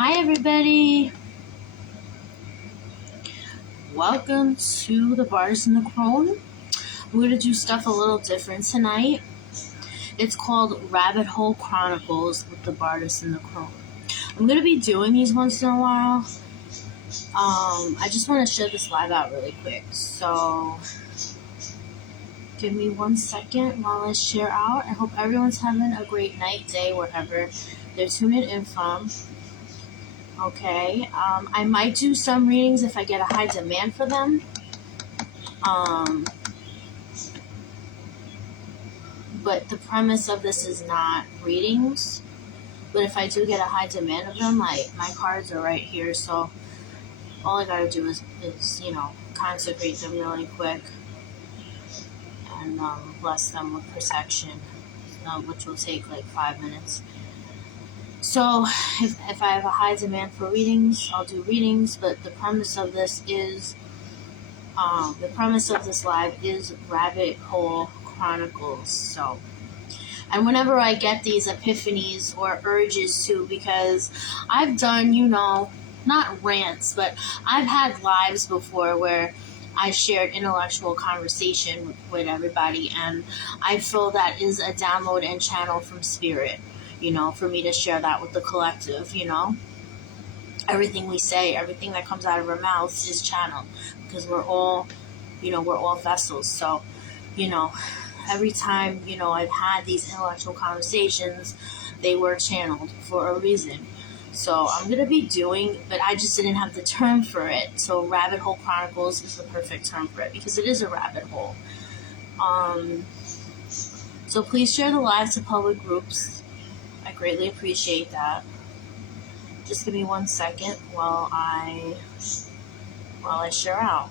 Hi everybody, welcome to the Bars and the Crone. We're going to do stuff a little different tonight. It's called Rabbithole Chronicles with the Bardist and the Crone. I'm going to be doing these once in a while. I just want to share this live out really quick. So, give me 1 second while I share out. I hope everyone's having a great night, day, wherever they're tuning in from. Okay, I might do some readings if I get a high demand for them. But the premise of this is not readings. But if I do get a high demand of them, my cards are right here. So all I gotta do is consecrate them really quick and bless them with protection, which will take like 5 minutes. So if I have a high demand for readings, I'll do readings. But the premise of this is, live is Rabbithole Chronicles. So, and whenever I get these epiphanies or urges to, because I've done, not rants, but I've had lives before where I shared intellectual conversation with everybody, and I feel that is a download and channel from spirit, for me to share that with the collective, Everything we say, everything that comes out of our mouths is channeled, because we're all vessels. So, every time, I've had these intellectual conversations, they were channeled for a reason. So I'm going to be doing, but I just didn't have the term for it. So Rabbithole Chronicles is the perfect term for it, because it is a rabbit hole. So please share the live to public groups. I greatly appreciate that. Just give me 1 second while I share out.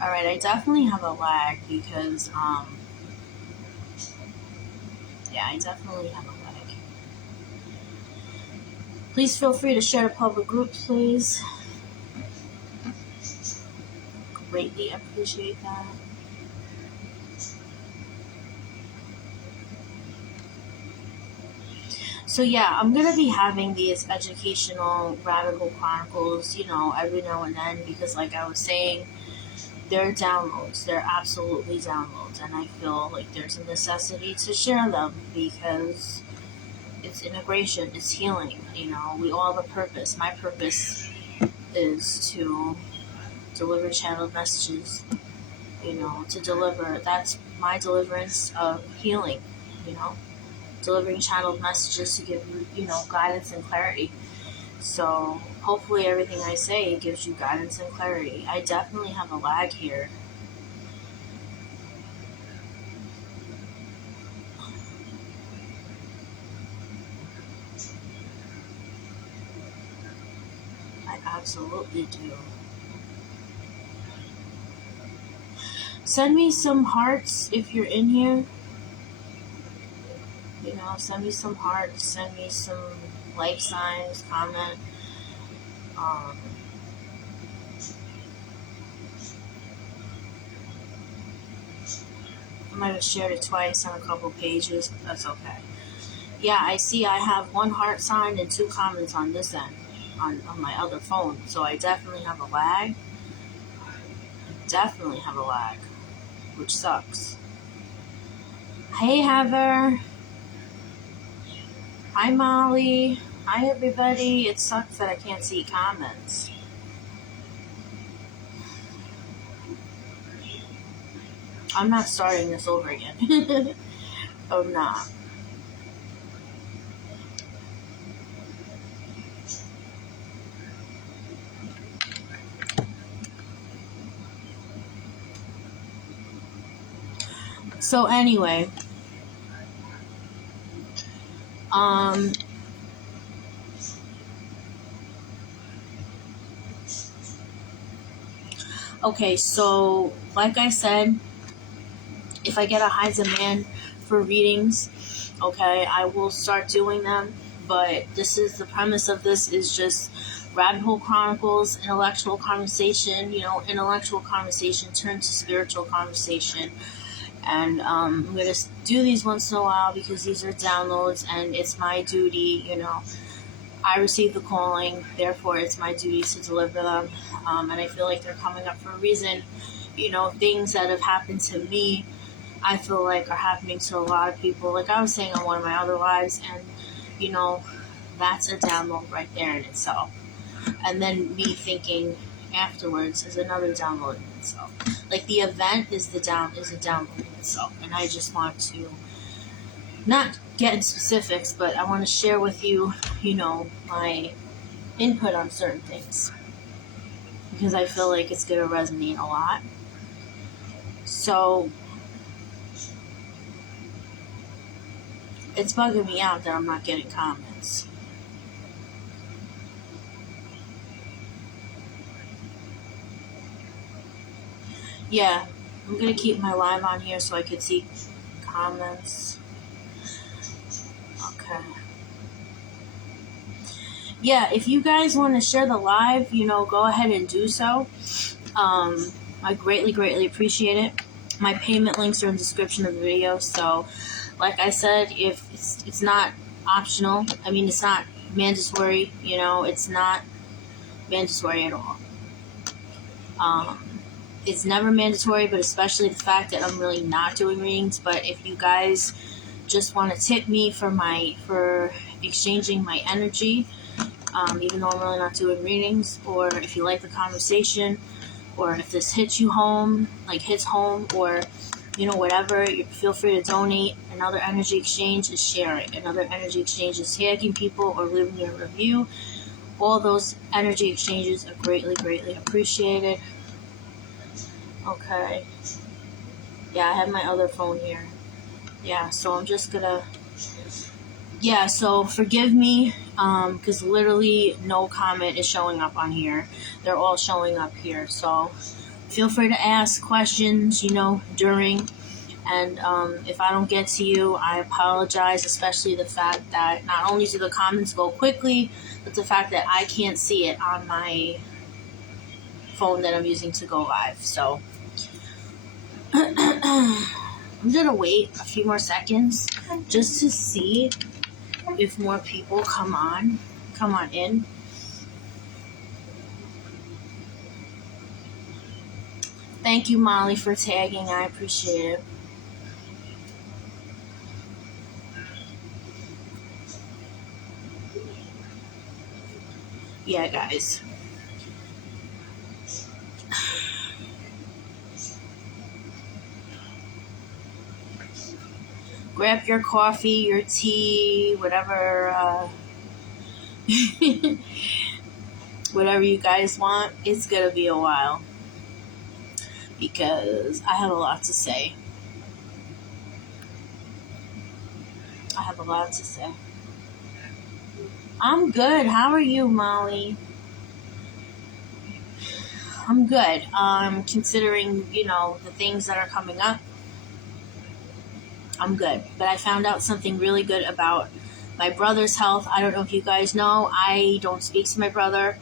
Alright, I definitely have a lag because, I definitely have a lag. Please feel free to share to public groups, please. Greatly appreciate that. So yeah, I'm going to be having these educational Rabbithole Chronicles, every now and then, because like I was saying, they're downloads. They're absolutely downloads. And I feel like there's a necessity to share them because it's integration, it's healing. We all have a purpose. My purpose is to deliver channeled messages, to deliver. That's my deliverance of healing, delivering channeled messages to give you, guidance and clarity. So hopefully everything I say gives you guidance and clarity. I definitely have a lag here. I absolutely do. Send me some hearts if you're in here. Send me some hearts. Send me some like signs, comment. I might have shared it twice on a couple pages, but that's okay. Yeah, I see I have 1 heart sign and 2 comments on this end, on my other phone. So I definitely have a lag. Which sucks. Hey, Heather. Hi, Molly. Hi, everybody. It sucks that I can't see comments. I'm not starting this over again. Oh, nah. So anyway, okay, so like I said, if I get a high demand for readings, okay, I will start doing them. But this is the premise of this is just Rabbithole Chronicles, intellectual conversation. Intellectual conversation turned to spiritual conversation. And I'm going to do these once in a while because these are downloads and it's my duty, I received the calling, therefore it's my duty to deliver them. And I feel like they're coming up for a reason. Things that have happened to me, I feel like are happening to a lot of people. Like I was saying on one of my other lives, and, that's a download right there in itself. And then me thinking afterwards is another download in itself. Like the event is a download in itself. And I just want to not get in specifics, but I want to share with you, my input on certain things. Because I feel like it's going to resonate a lot. So it's bugging me out that I'm not getting comments. Yeah, I'm going to keep my live on here so I can see comments. Okay. Yeah, if you guys want to share the live, go ahead and do so. I greatly, greatly appreciate it. My payment links are in the description of the video. So, like I said, if it's not optional, it's not mandatory, it's not mandatory at all. It's never mandatory, but especially the fact that I'm really not doing readings. But if you guys just want to tip me for exchanging my energy, even though I'm really not doing readings, or if you like the conversation, or if this hits home, or whatever, feel free to donate. Another energy exchange is sharing. Another energy exchange is tagging people or leaving a review. All those energy exchanges are greatly, greatly appreciated. Okay. Yeah, I have my other phone here. Yeah, so I'm just gonna... Yeah, so forgive me, because literally no comment is showing up on here. They're all showing up here, so feel free to ask questions, during. And if I don't get to you, I apologize, especially the fact that not only do the comments go quickly, but the fact that I can't see it on my phone that I'm using to go live. So I'm going to wait a few more seconds just to see if more people come on in. Thank you, Molly, for tagging. I appreciate it. Yeah, guys. Grab your coffee, your tea, whatever, whatever you guys want. It's gonna be a while because I have a lot to say. I'm good. How are you, Molly? I'm good. Considering, the things that are coming up, I'm good. But I found out something really good about my brother's health. I don't know if you guys know, I don't speak to my brother.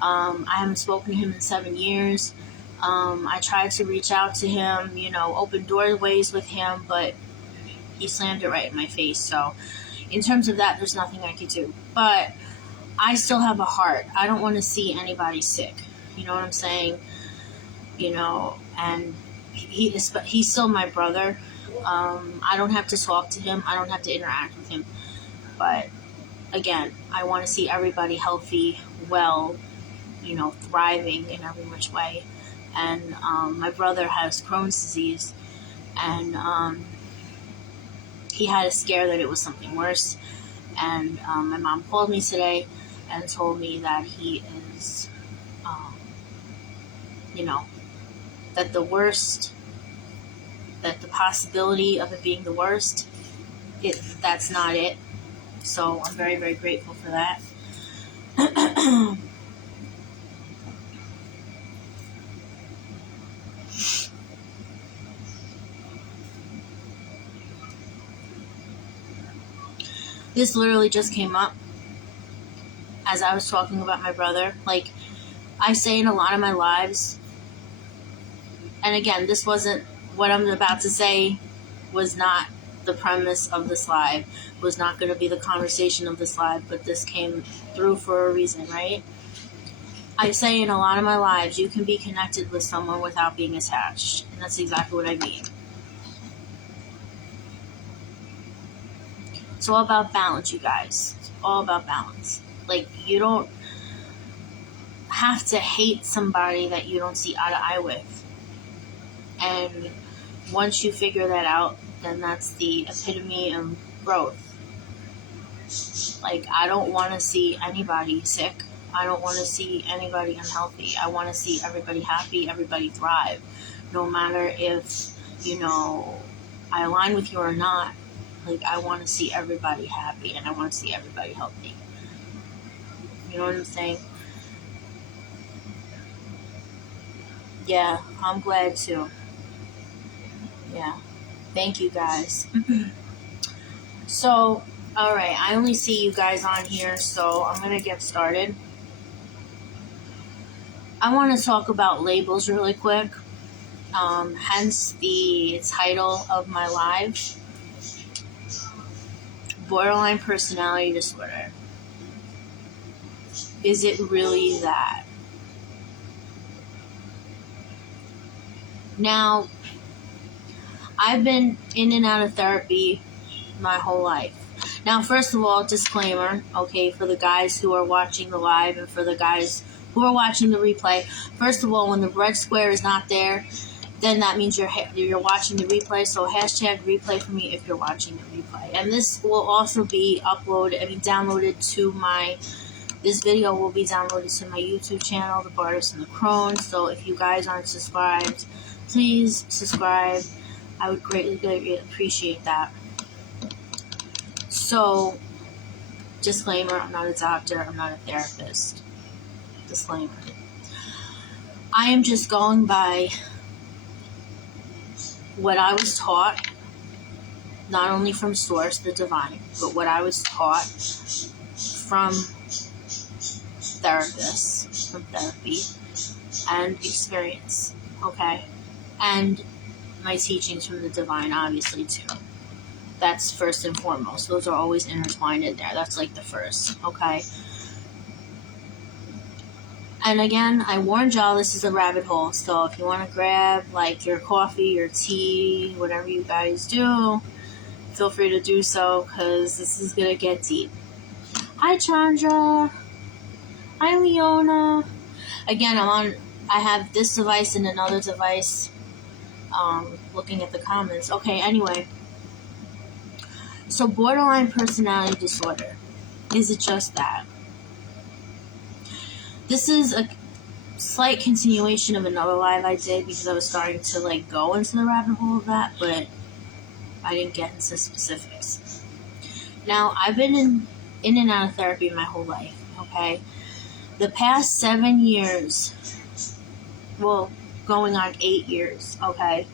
I haven't spoken to him in 7 years. I tried to reach out to him, open doorways with him, but he slammed it right in my face. So in terms of that, there's nothing I could do. But I still have a heart. I don't want to see anybody sick. You know what I'm saying? And he's still my brother. I don't have to talk to him. I don't have to interact with him. But again, I want to see everybody healthy, well, thriving in every which way. And my brother has Crohn's disease, and he had a scare that it was something worse. And my mom called me today and told me that he is, that the possibility of it being the worst, that's not it. So I'm very, very grateful for that. This literally just came up. as I was talking about my brother, like I say in a lot of my lives, and again, this wasn't what I'm about to say, was not the premise of this live, was not going to be the conversation of this live, but this came through for a reason, right? I say in a lot of my lives, you can be connected with someone without being attached, and that's exactly what I mean. It's all about balance, you guys. It's all about balance. Like, you don't have to hate somebody that you don't see eye to eye with. And once you figure that out, then that's the epitome of growth. Like, I don't want to see anybody sick. I don't want to see anybody unhealthy. I want to see everybody happy, everybody thrive. No matter if, I align with you or not. Like, I want to see everybody happy, and I want to see everybody healthy. You know what I'm saying? Yeah, I'm glad too. Yeah. Thank you, guys. So, alright, I only see you guys on here, so I'm going to get started. I want to talk about labels really quick. Hence the title of my live. Borderline personality disorder. Is it really that? Now, I've been in and out of therapy my whole life. Now, first of all, disclaimer, okay, for the guys who are watching the live and for the guys who are watching the replay. First of all, when the red square is not there, then that means you're watching the replay. So hashtag replay for me if you're watching the replay. And this will also be downloaded to this video will be downloaded to my YouTube channel, The Bartis and the Crone. So if you guys aren't subscribed, please subscribe. I would greatly appreciate that. So, disclaimer, I'm not a doctor, I'm not a therapist. Disclaimer. I am just going by what I was taught, not only from source, the divine, but what I was taught from therapists, from therapy, and experience, okay? And my teachings from the divine, obviously, too. That's first and foremost. Those are always intertwined in there. That's like the first, okay? And again, I warned y'all, this is a rabbit hole. So if you want to grab like your coffee, your tea, whatever you guys do, feel free to do so, because this is going to get deep. Hi, Chandra. Hi, Leona. Again, I have this device and another device, looking at the comments. Okay, anyway. So borderline personality disorder. Is it just that? This is a slight continuation of another live I did, because I was starting to go into the rabbit hole of that, but I didn't get into specifics. Now, I've been in and out of therapy my whole life, okay? The past 7 years, well, going on 8 years, okay,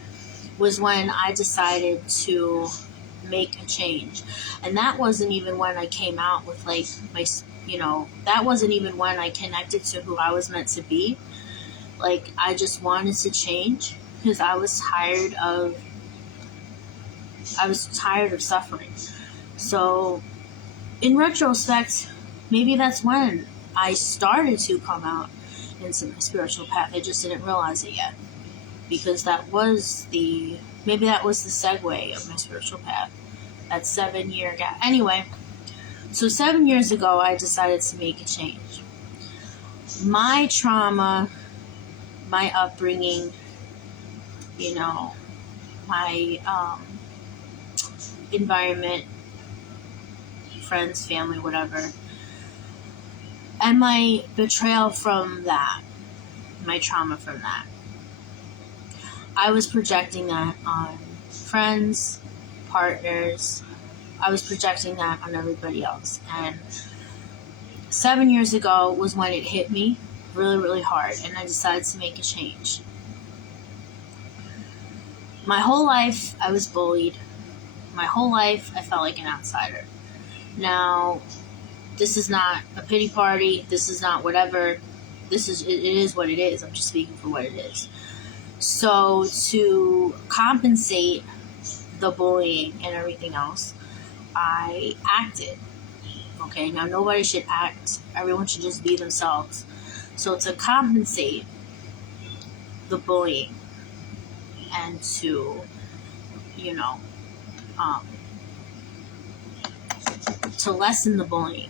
was when I decided to make a change. And that wasn't even when I came out with that wasn't even when I connected to who I was meant to be. I just wanted to change because I was tired of suffering. So in retrospect, maybe that's when I started to come out into my spiritual path. I just didn't realize it yet, because that was the segue of my spiritual path, that 7-year gap. Anyway, so 7 years ago, I decided to make a change. My trauma, my upbringing, my environment, friends, family, whatever, and my betrayal from that, my trauma from that. I was projecting that on friends, partners. I was projecting that on everybody else. And 7 years ago was when it hit me really, really hard, and I decided to make a change. My whole life, I was bullied. My whole life, I felt like an outsider. Now, This is not a pity party. This is not whatever. It is what it is. I'm just speaking for what it is. So to compensate the bullying and everything else, I acted. Okay, now nobody should act. Everyone should just be themselves. So to compensate the bullying and to, um, to lessen the bullying,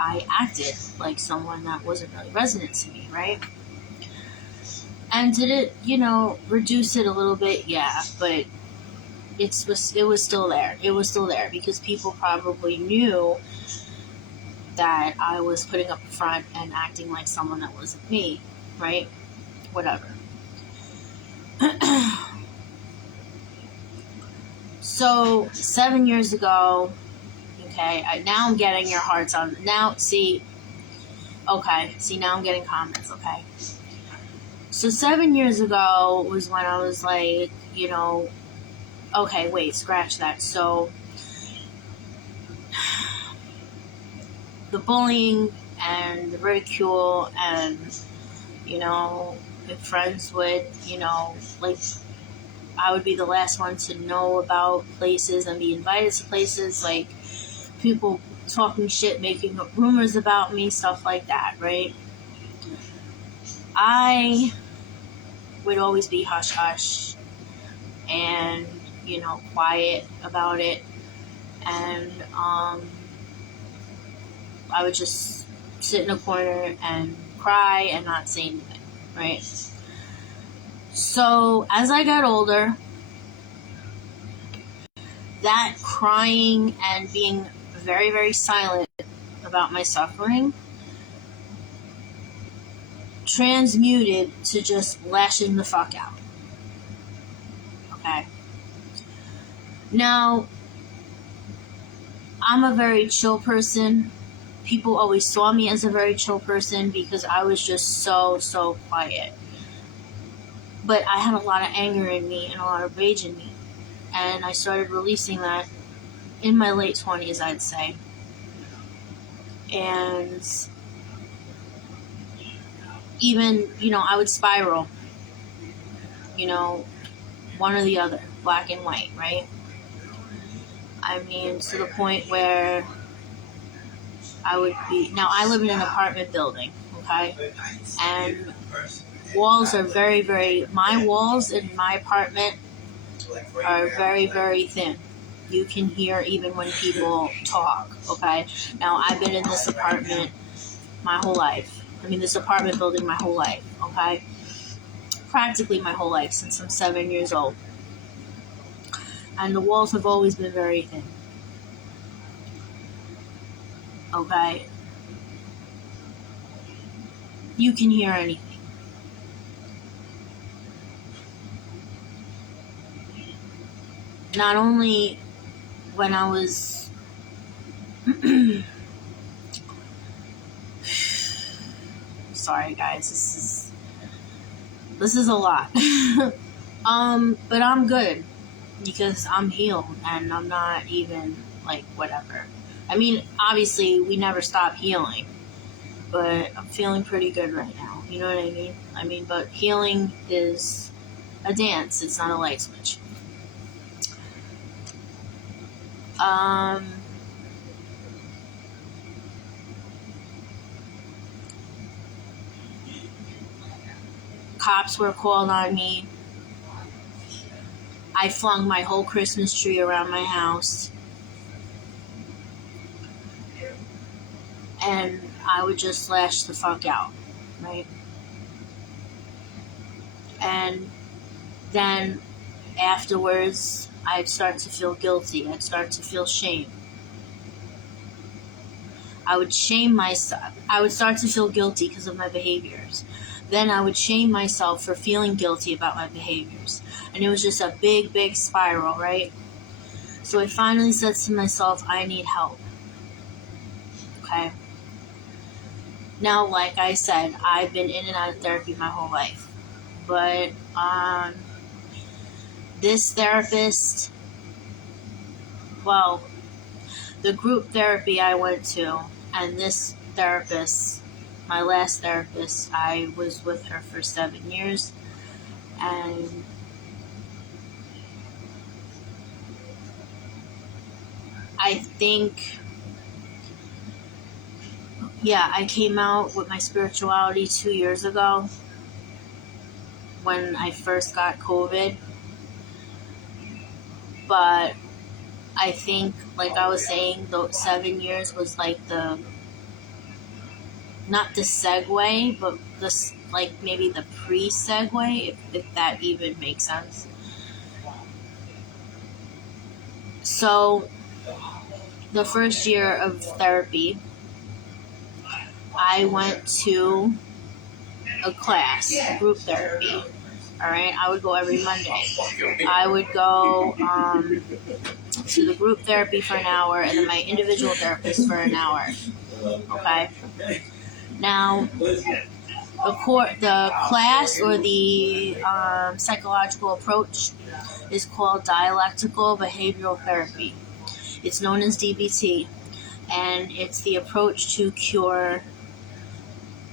I acted like someone that wasn't really resonant to me, right? And did it, reduce it a little bit? Yeah, but it was still there. It was still there because people probably knew that I was putting up a front and acting like someone that wasn't me, right? Whatever. So 7 years ago, okay, now I'm getting your hearts on. Now, now I'm getting comments, okay? So 7 years ago was when I was like, okay, wait, scratch that. So the bullying and the ridicule and, if friends would, like, I would be the last one to know about places and be invited to places, like people talking shit, making up rumors about me, stuff like that, right? I would always be hush hush and, quiet about it. And I would just sit in a corner and cry and not say anything, right? So as I got older, that crying and being very, very silent about my suffering transmuted to just lashing the fuck out. Okay? Now, I'm a very chill person. People always saw me as a very chill person because I was just so quiet. But I had a lot of anger in me and a lot of rage in me. And I started releasing that in my late 20s, I'd say. And even, I would spiral. One or the other, black and white, right? I mean, to the point where I would be... Now, I live in an apartment building, okay? And walls are very, very... My walls in my apartment are very, very thin. You can hear even when people talk, okay? Now, I've been in this apartment my whole life. This apartment building my whole life, okay? Practically my whole life, since I'm 7 years old. And the walls have always been very thin. Okay? You can hear anything. Not only when I was... Sorry, guys. This is a lot. But I'm good. Because I'm healed. And I'm not even, whatever. Obviously, we never stop healing. But I'm feeling pretty good right now. You know what I mean? But healing is a dance. It's not a light switch. Cops were called on me. I flung my whole Christmas tree around my house. And I would just lash the fuck out, right? And then afterwards, I'd start to feel guilty. I'd start to feel shame. I would shame myself. I would start to feel guilty because of my behaviors. Then I would shame myself for feeling guilty about my behaviors. And it was just a big, big spiral, right? So I finally said to myself, I need help. Okay? Now, like I said, I've been in and out of therapy my whole life. But this therapist, the group therapy I went to, And this therapist, my last therapist, I was with her for 7 years. And I think, I came out with my spirituality 2 years ago when I first got COVID. But I think, like I was saying, those 7 years was like not the segue, but like maybe the pre-segue, if that even makes sense. So, the first year of therapy, I went to a class, group therapy. All right, I would go every Monday. I would go to the group therapy for an hour, and then my individual therapist for an hour. Okay. Now, the class or the psychological approach is called dialectical behavioral therapy. It's known as DBT, and it's the approach to cure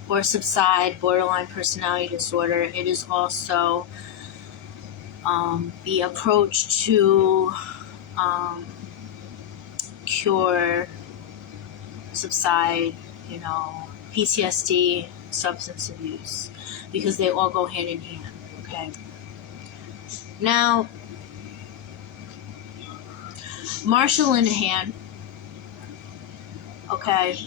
or subside borderline personality disorder. It is also the approach to cure, subside, PTSD, substance abuse, because they all go hand in hand, okay? Now, Marsha Linehan, okay,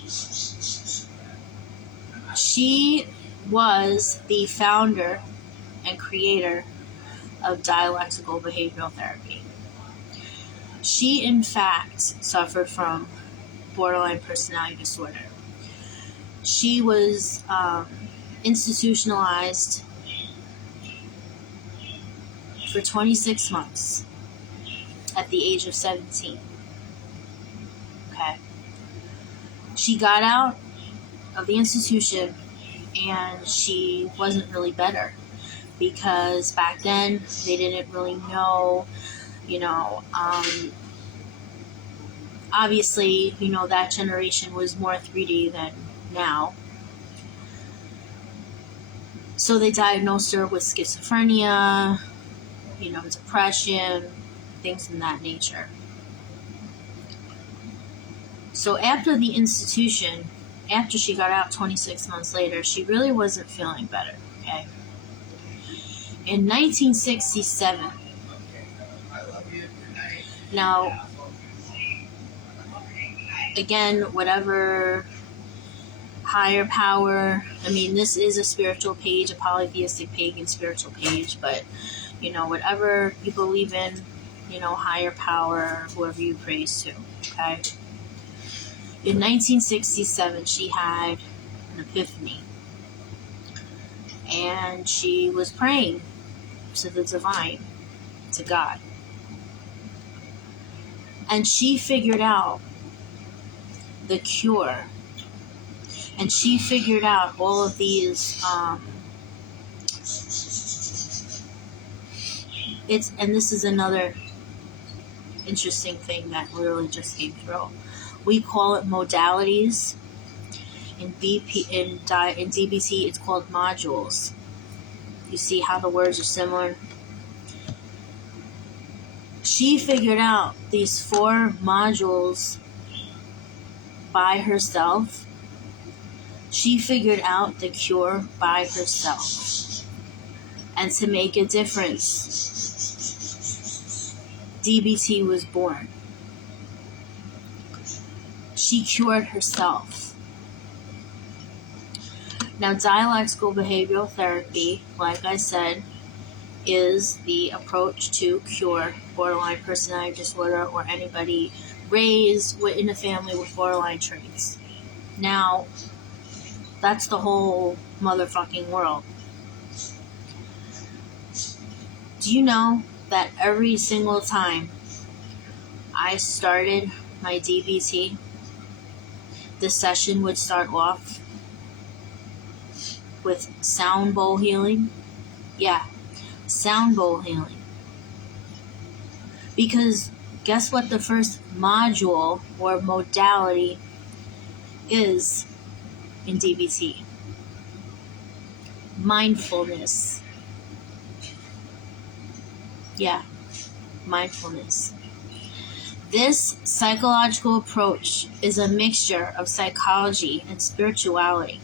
she was the founder and creator of dialectical behavioral therapy. She, in fact, suffered from borderline personality disorder. She was institutionalized for 26 months at the age of 17. Okay. She got out of the institution and she wasn't really better, because back then they didn't really know, obviously, that generation was more 3D than now. So they diagnosed her with schizophrenia, depression, things in that nature. So after the institution, after she got out 26 months later, she really wasn't feeling better, okay? In 1967, now, again, whatever higher power, this is a spiritual page, a polytheistic pagan spiritual page, but, whatever you believe in, higher power, whoever you praise to, okay? In 1967, she had an epiphany, and she was praying to the divine, to God. And she figured out the cure. And she figured out all of these, and this is another interesting thing that literally just came through. We call it modalities. In DBT, it's called modules. You see how the words are similar? She figured out these 4 modules by herself. She figured out the cure by herself. And to make a difference, DBT was born. She cured herself. Now, dialectical behavioral therapy, like I said, is the approach to cure borderline personality disorder or anybody raised in a family with borderline traits. Now, that's the whole motherfucking world. Do you know that every single time I started my DBT, the session would start off with sound bowl healing? Yeah, sound bowl healing. Because guess what the first module or modality is in DBT? Mindfulness. Yeah, mindfulness. This psychological approach is a mixture of psychology and spirituality.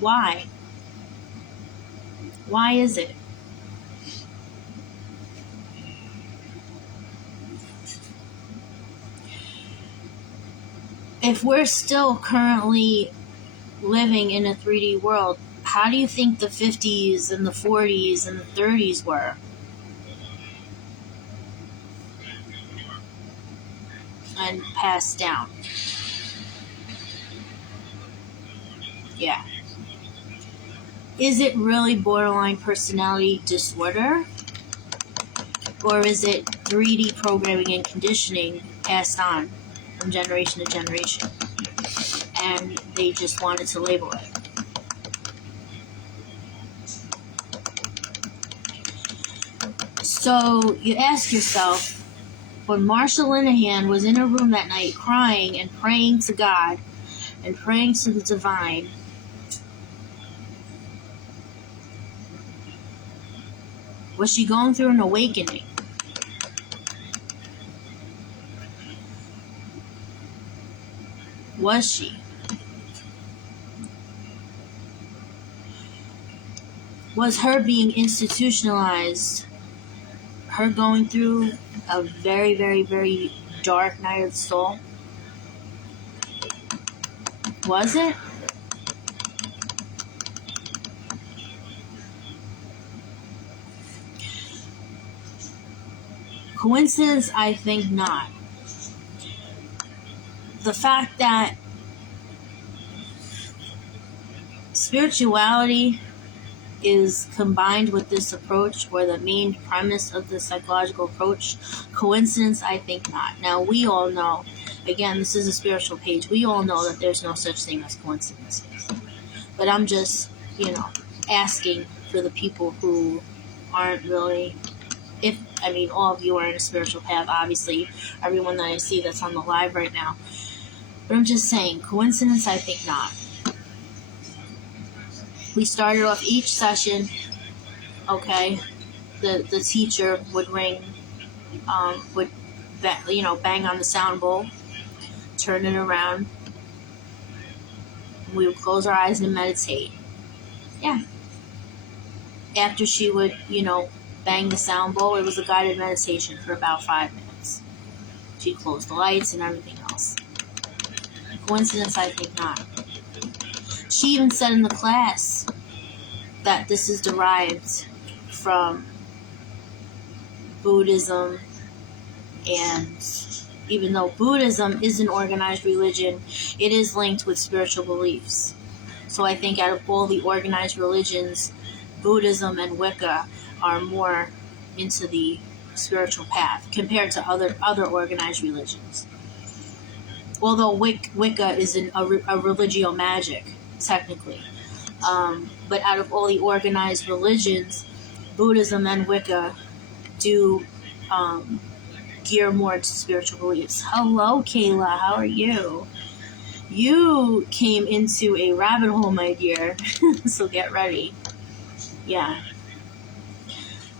Why? Why is it? If we're still currently living in a 3D world, how do you think the 50s and the 40s and the 30s were? And passed down. Yeah. Is it really borderline personality disorder? Or is it 3D programming and conditioning passed on from generation to generation? And they just wanted to label it. So you ask yourself, when Marsha Linehan was in her room that night crying and praying to God and praying to the divine, was she going through an awakening? Was she? Was her being institutionalized, her going through a very, very, very dark night of the soul? Was it? Coincidence? I think not. The fact that spirituality is combined with this approach, or the main premise of the psychological approach, coincidence? I think not. Now, we all know, again, this is a spiritual page, we all know that there's no such thing as coincidences. But I'm just, asking for the people who aren't really, all of you are in a spiritual path, obviously, everyone that I see that's on the live right now. But I'm just saying, coincidence? I think not. We started off each session, okay, the teacher would ring, would bang on the sound bowl, turn it around, we would close our eyes and meditate. Yeah. After she would, bang the sound bowl, it was a guided meditation for about 5 minutes. She'd close the lights and everything else. Coincidence? I think not. She even said in the class that this is derived from Buddhism, and even though Buddhism is an organized religion, it is linked with spiritual beliefs. So I think out of all the organized religions, Buddhism and Wicca are more into the spiritual path compared to other organized religions. Although Wicca is a religio magic, technically. But out of all the organized religions, Buddhism and Wicca do gear more to spiritual beliefs. Hello, Kayla. How are you? You came into a rabbit hole, my dear. So get ready. Yeah.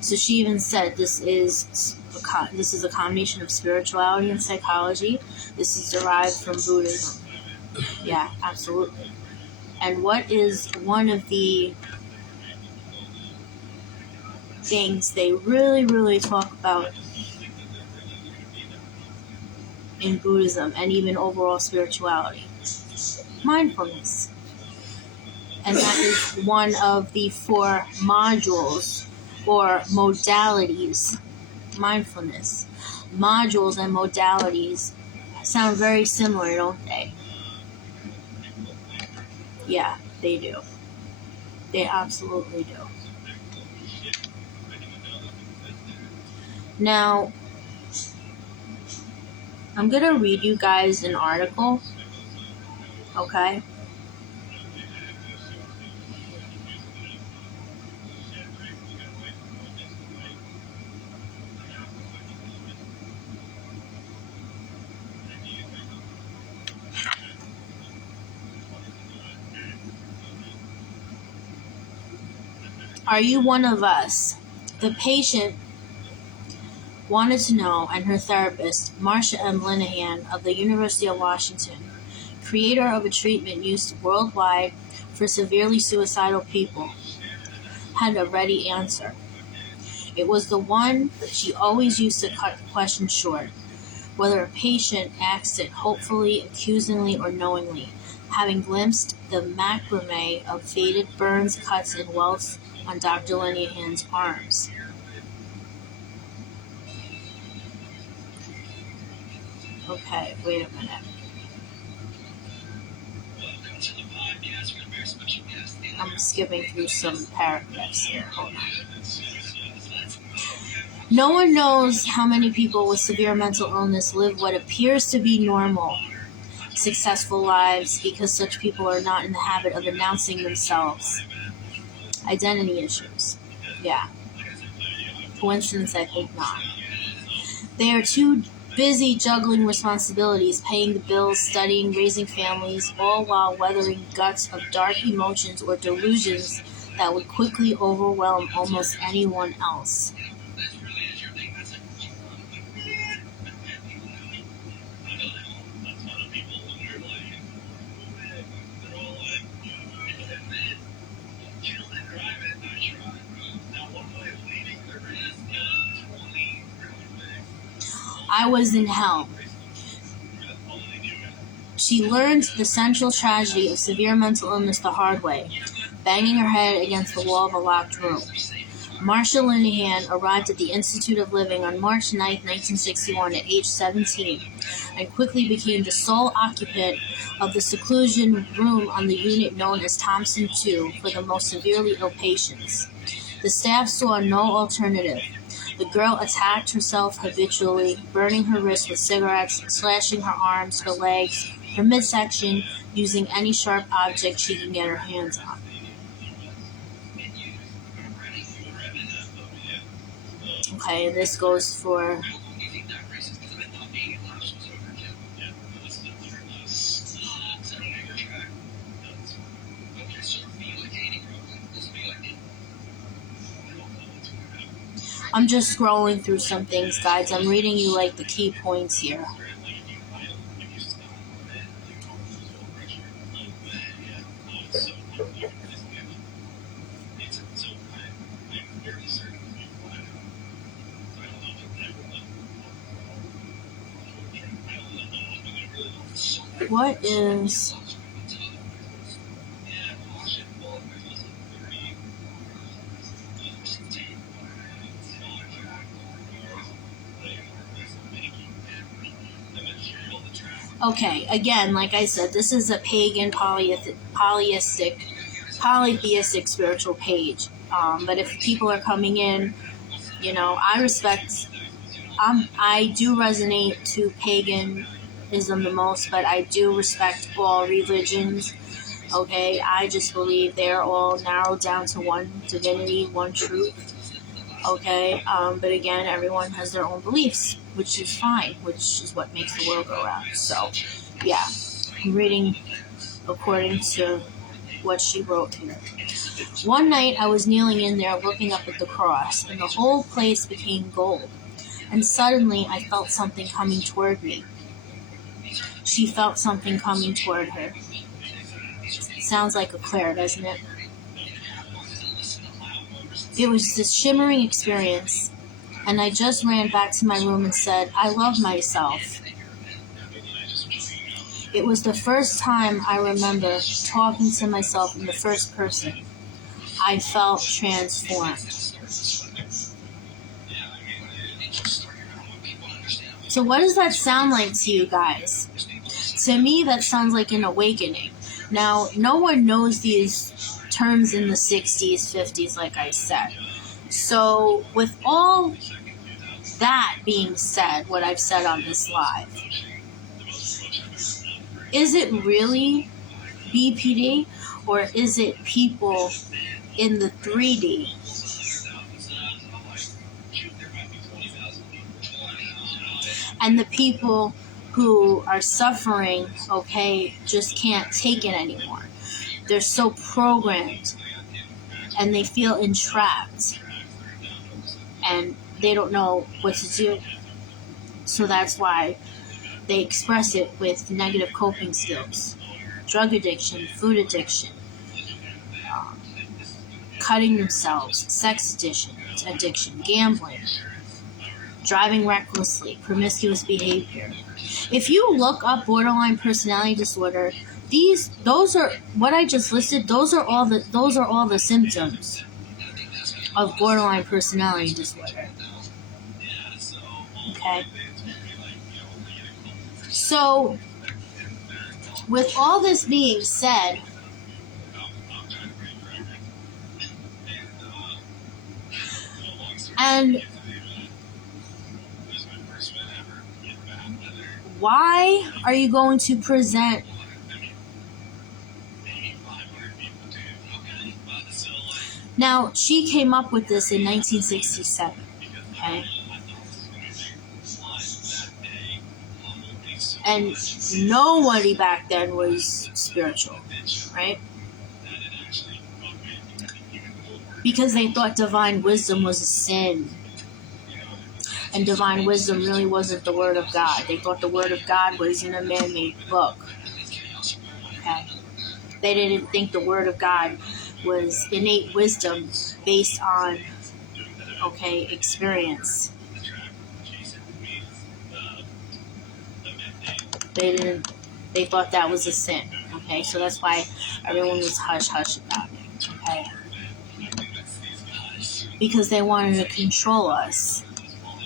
So she even said this is a combination of spirituality and psychology. This is derived from Buddhism. Yeah, absolutely. And what is one of the things they really, really talk about in Buddhism and even overall spirituality? Mindfulness. And that is one of the 4 modules or modalities. Mindfulness. Modules and modalities sound very similar, don't they? Yeah, they do. They absolutely do. Now, I'm going to read you guys an article, okay? Are you one of us? The patient wanted to know, and her therapist, Marcia M. Linehan of the University of Washington, creator of a treatment used worldwide for severely suicidal people, had a ready answer. It was the one she always used to cut the question short, whether a patient asked it hopefully, accusingly, or knowingly, having glimpsed the macrame of faded burns, cuts, and welts on Dr. Linehan's arms. Okay, wait a minute. I'm skipping through some paragraphs here. Hold on. No one knows how many people with severe mental illness live what appears to be normal, successful lives because such people are not in the habit of announcing themselves. Identity issues. Yeah. Coincidence? I think not. They are too busy juggling responsibilities, paying the bills, studying, raising families, all while weathering guts of dark emotions or delusions that would quickly overwhelm almost anyone else. I was in hell. She learned the central tragedy of severe mental illness the hard way, banging her head against the wall of a locked room. Marcia Linehan arrived at the Institute of Living on March 9, 1961 at age 17, and quickly became the sole occupant of the seclusion room on the unit known as Thompson 2 for the most severely ill patients. The staff saw no alternative. The girl attacked herself habitually, burning her wrists with cigarettes, slashing her arms, her legs, her midsection, using any sharp object she could get her hands on. Okay, this goes for I'm just scrolling through some things, guys. I'm reading you like the key points here. What is... Okay, again, like I said, this is a pagan, polytheistic spiritual page. But if people are coming in, I respect... I do resonate to paganism the most, but I do respect all religions. Okay, I just believe they're all narrowed down to one divinity, one truth. Okay, but again, everyone has their own beliefs, which is fine, which is what makes the world go round. So, yeah, I'm reading according to what she wrote here. One night, I was kneeling in there looking up at the cross, and the whole place became gold. And suddenly, I felt something coming toward me. She felt something coming toward her. Sounds like a Claire, doesn't it? It was this shimmering experience, and I just ran back to my room and said, I love myself. It was the first time I remember talking to myself in the first person. I felt transformed. So what does that sound like to you guys? To me, that sounds like an awakening. Now, no one knows these terms in the 60s, 50s, like I said. So, with all that being said, what I've said on this live, is it really BPD, or is it people in the 3D? And the people who are suffering, okay, just can't take it anymore. They're so programmed and they feel entrapped, and they don't know what to do. So that's why they express it with negative coping skills. Drug addiction, food addiction, cutting themselves, sex addiction, gambling, driving recklessly, promiscuous behavior. If you look up borderline personality disorder, those are what I just listed. Those are all the symptoms of borderline personality disorder. Okay. So, with all this being said, and why are you going to present now? She came up with this in 1967, okay? And nobody back then was spiritual, right? Because they thought divine wisdom was a sin. And divine wisdom really wasn't the word of God. They thought the word of God was in a man-made book. Okay? They didn't think the word of God was innate wisdom based on, experience. They thought that was a sin. Okay? So that's why everyone was hush-hush about it. Okay? Because they wanted to control us.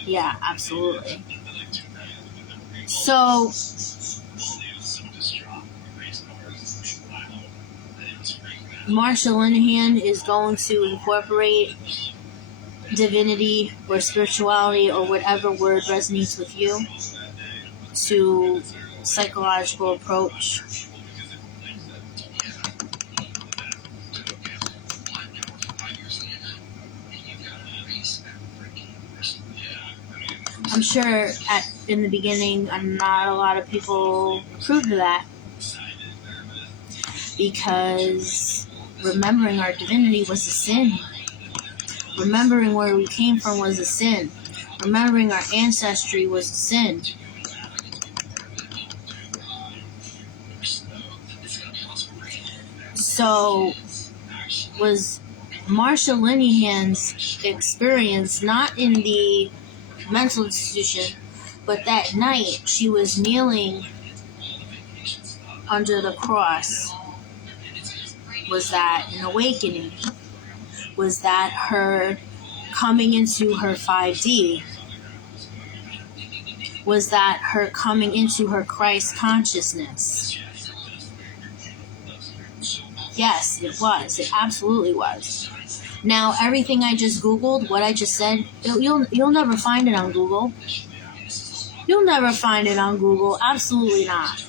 Yeah, absolutely. So, Marsha Linehan is going to incorporate divinity or spirituality or whatever word resonates with you to psychological approach. I'm sure in the beginning, not a lot of people approved of that, because remembering our divinity was a sin. Remembering where we came from was a sin. Remembering our ancestry was a sin. So, was Marsha Linehan's experience not in the mental institution, but that night she was kneeling under the cross? Was that an awakening? Was that her coming into her 5D? Was that her coming into her Christ consciousness? Yes, it was. It absolutely was. Now, everything I just Googled, what I just said, you'll never find it on Google. You'll never find it on Google. Absolutely not.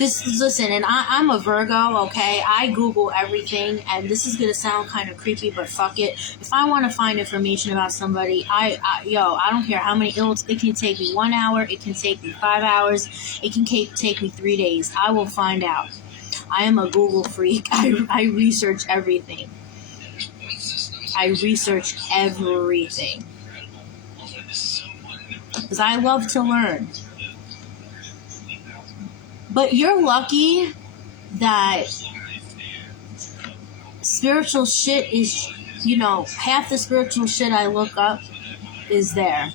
Listen, and I'm a Virgo, okay? I Google everything, and this is going to sound kind of creepy, but fuck it. If I want to find information about somebody, I don't care how many, it can take me 1 hour, it can take me 5 hours, it can take me 3 days. I will find out. I am a Google freak. I research everything. I research everything. Because I love to learn. But you're lucky that spiritual shit is, half the spiritual shit I look up is there.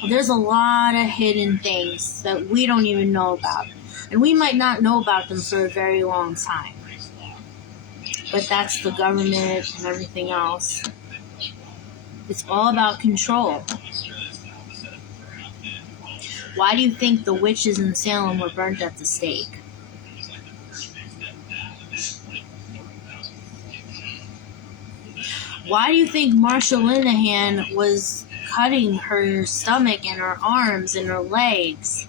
Well, there's a lot of hidden things that we don't even know about. And we might not know about them for a very long time. But that's the government and everything else. It's all about control. Why do you think the witches in Salem were burnt at the stake? Why do you think Marsha Linehan was cutting her stomach and her arms and her legs?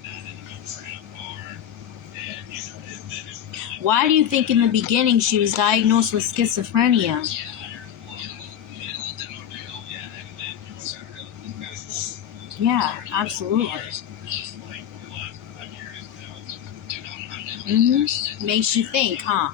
Why do you think in the beginning she was diagnosed with schizophrenia? Yeah, absolutely. Makes you think, huh?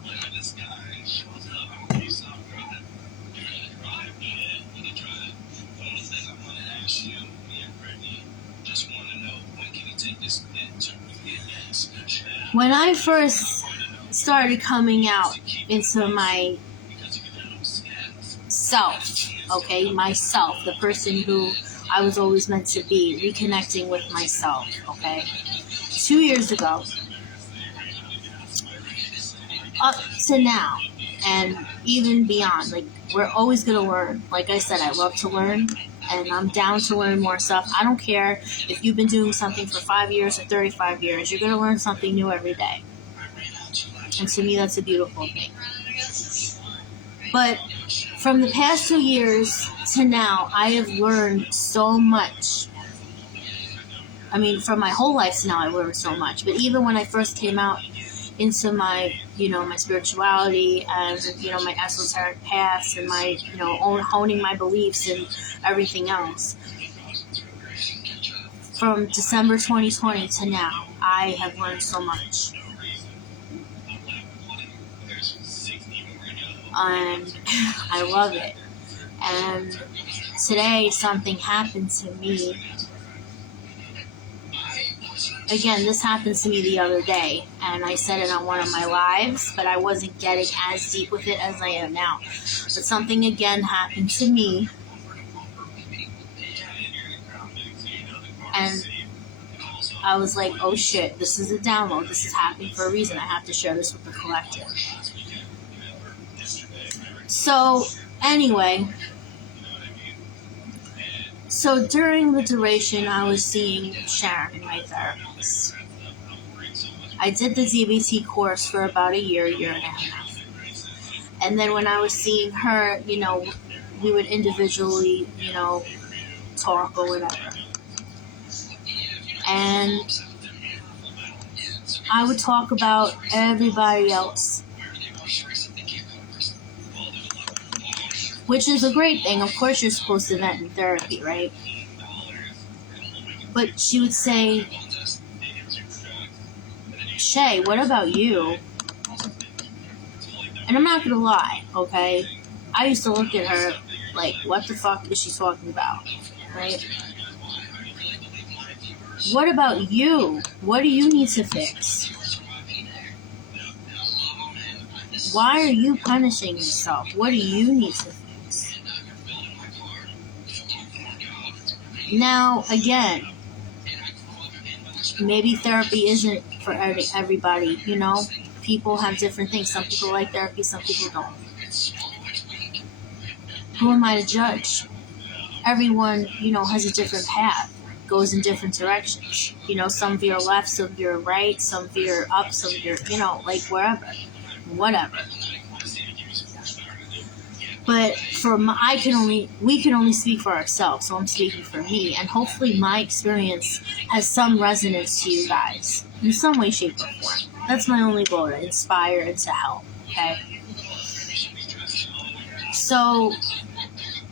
When I first started coming out into my self, okay, myself, the person who I was always meant to be, reconnecting with myself, okay, 2 years ago, up to now, and even beyond, like, we're always going to learn. Like I said, I love to learn, and I'm down to learn more stuff. I don't care if you've been doing something for 5 years or 35 years, you're going to learn something new every day. And to me, that's a beautiful thing. But from the past 2 years to now, I have learned so much. I mean, from my whole life to now, I learned so much. But even when I first came out into my, my spirituality and, my esoteric paths and my, honing my beliefs and everything else, from December 2020 to now, I have learned so much. And I love it. And today something happened to me. Again, this happened to me the other day, and I said it on one of my lives, but I wasn't getting as deep with it as I am now. But something again happened to me, and I was like, oh shit, this is a download. This is happening for a reason. I have to share this with the collective. So, anyway, so during the duration I was seeing Sharon, my therapist, I did the DBT course for about a year and a half. And then when I was seeing her, we would individually, talk or whatever. And I would talk about everybody else, which is a great thing. Of course, you're supposed to vent in therapy, right? But she would say, Shay, what about you? And I'm not going to lie, okay? I used to look at her like, what the fuck is she talking about, right? What about you? What do you need to fix? Why are you punishing yourself? What do you need to fix? Now, again, maybe therapy isn't for everybody, People have different things. Some people like therapy, some people don't. Who am I to judge? Everyone, has a different path, goes in different directions. Some veer left, some veer right, some veer up, some veer, like wherever, whatever. But we can only speak for ourselves, so I'm speaking for me, and hopefully my experience has some resonance to you guys, in some way, shape, or form. That's my only goal, to inspire and to help, okay? So,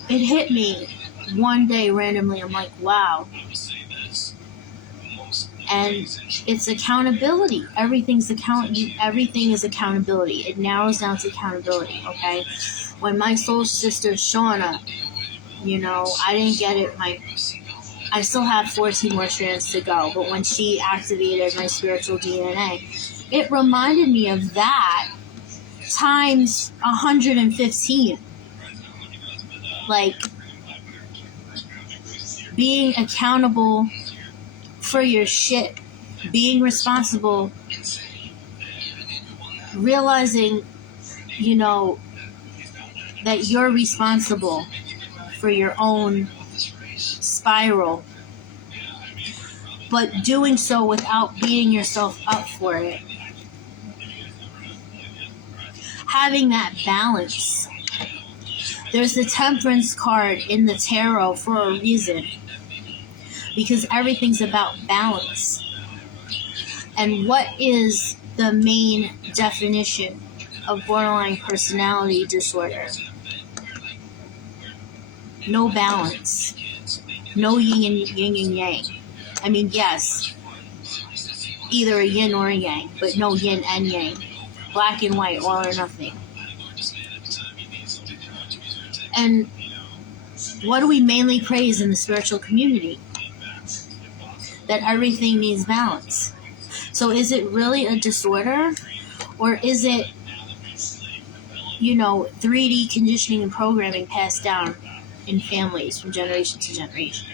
it hit me one day randomly, I'm like, wow. And it's accountability. Everything is accountability. It narrows down to accountability, okay? When my soul sister Shauna, I didn't get it. I still have 14 more strands to go, but when she activated my spiritual DNA, it reminded me of that times 115. Like, being accountable for your shit, being responsible, realizing, that you're responsible for your own spiral, but doing so without beating yourself up for it. Having that balance. There's the Temperance card in the tarot for a reason, because everything's about balance. And what is the main definition of borderline personality disorder? No balance. No yin and yang. I mean, yes, either a yin or a yang, but no yin and yang. Black and white, all or nothing. And what do we mainly praise in the spiritual community? That everything needs balance. So is it really a disorder? Or is it, 3D conditioning and programming passed down in families from generation to generation?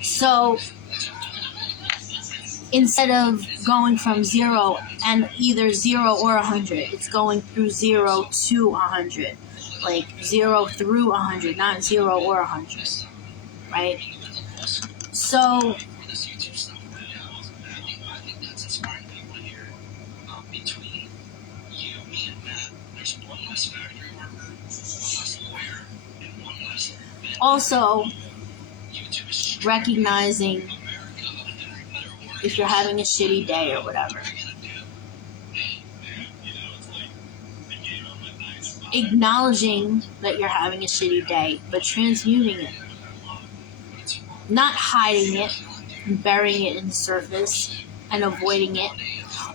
So instead of going from 0 and either 0 or 100, it's going through 0 to 100. Like 0 through 100, not 0 or 100. Right? So also recognizing if you're having a shitty day or whatever. Acknowledging that you're having a shitty day, but transmuting it. Not hiding it and burying it in the surface and avoiding it,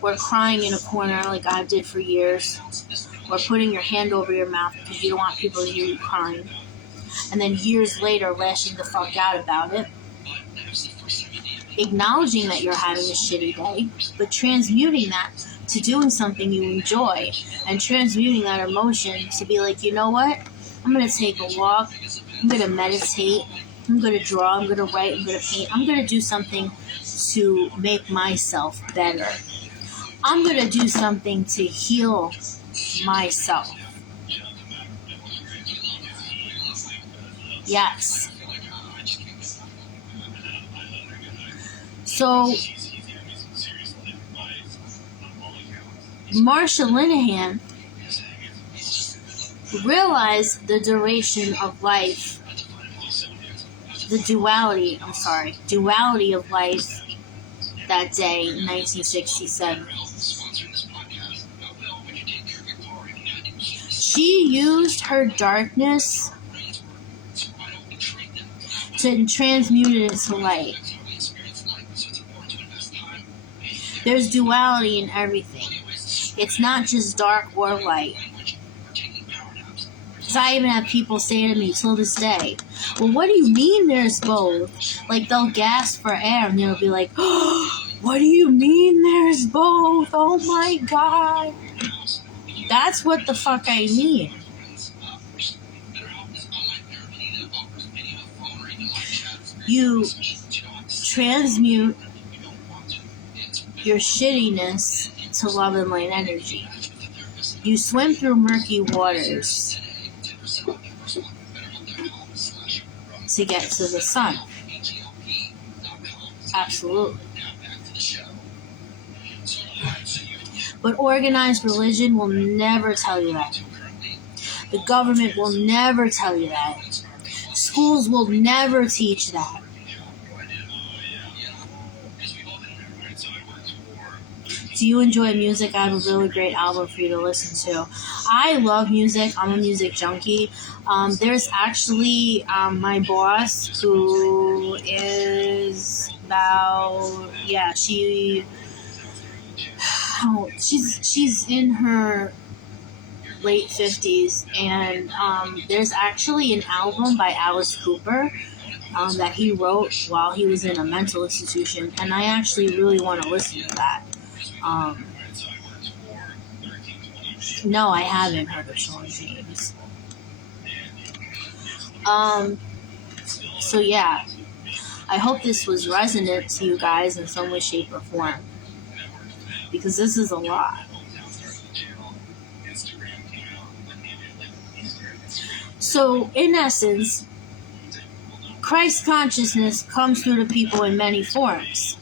or crying in a corner like I did for years, or putting your hand over your mouth because you don't want people to hear you crying, and then years later lashing the fuck out about it. Acknowledging that you're having a shitty day, but transmuting that to doing something you enjoy, and transmuting that emotion to be like, you know what? I'm going to take a walk, I'm going to meditate, I'm going to draw, I'm going to write, I'm going to paint, I'm going to do something to make myself better. I'm going to do something to heal myself. Yes. So, Marsha Linehan realized the duration of life, duality of life that day in 1967. She used her darkness to transmute it into light. There's duality in everything. It's not just dark or light. Because I even have people say to me till this day, well, what do you mean there's both? Like, they'll gasp for air and they'll be like, oh, what do you mean there's both? Oh my God. That's what the fuck I mean. You transmute your shittiness to love and light energy. You swim through murky waters to get to the sun. Absolutely. But organized religion will never tell you that. The government will never tell you that. Schools will never teach that. Do you enjoy music? I have a really great album for you to listen to. I love music. I'm a music junkie. There's actually my boss who is about, she's in her late 50s, and there's actually an album by Alice Cooper that he wrote while he was in a mental institution, and I actually really want to listen to that. No, I haven't heard of Sean James. So yeah, I hope this was resonant to you guys in some way, shape, or form, because this is a lot. So, in essence, Christ consciousness comes through to people in many forms.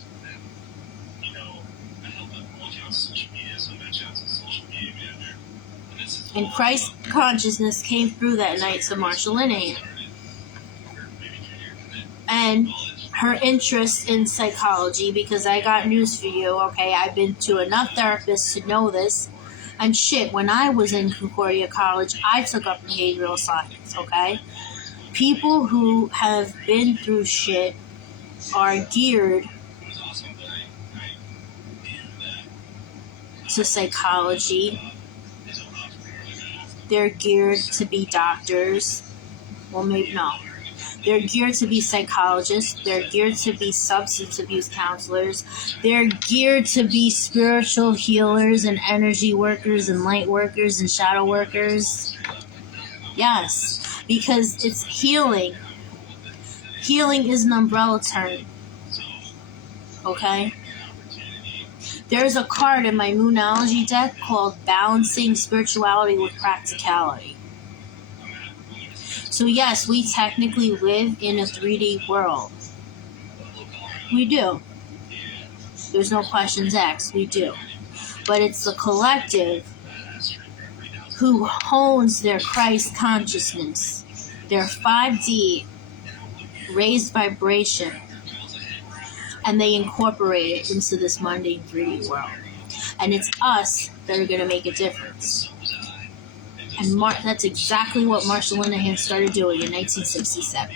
And Christ consciousness came through that night to Marsha Linehan. And her interest in psychology, because I got news for you, okay? I've been to enough therapists to know this. And shit, when I was in Concordia College, I took up behavioral science, okay? People who have been through shit are geared to psychology they're geared to be doctors. Well, maybe no. They're geared to be psychologists. They're geared to be substance abuse counselors. They're geared to be spiritual healers and energy workers and light workers and shadow workers. Yes, because it's healing. Healing is an umbrella term. Okay? There's a card in my Moonology deck called Balancing Spirituality with Practicality. So yes, we technically live in a 3D world. We do. There's no questions asked. We do. But it's the collective who hones their Christ consciousness, their 5D raised vibration, and they incorporate it into this mundane 3D world. And it's us that are going to make a difference. And that's exactly what Marshall Linehan started doing in 1967.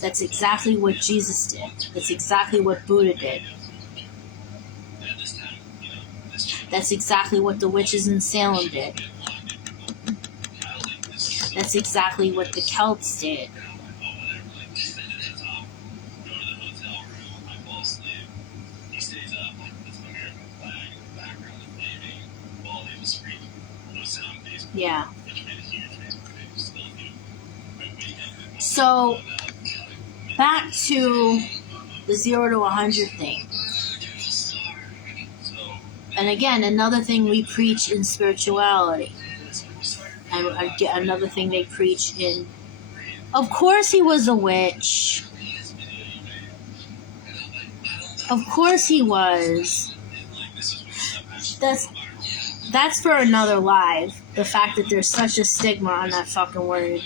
That's exactly what Jesus did. That's exactly what Buddha did. That's exactly what the witches in Salem did. That's exactly what the Celts did. Yeah. So, back to the 0 to 100 thing. And again, another thing we preach in spirituality. And another thing they preach in... Of course he was a witch. Of course he was. That's for another live. The fact that there's such a stigma on that fucking word.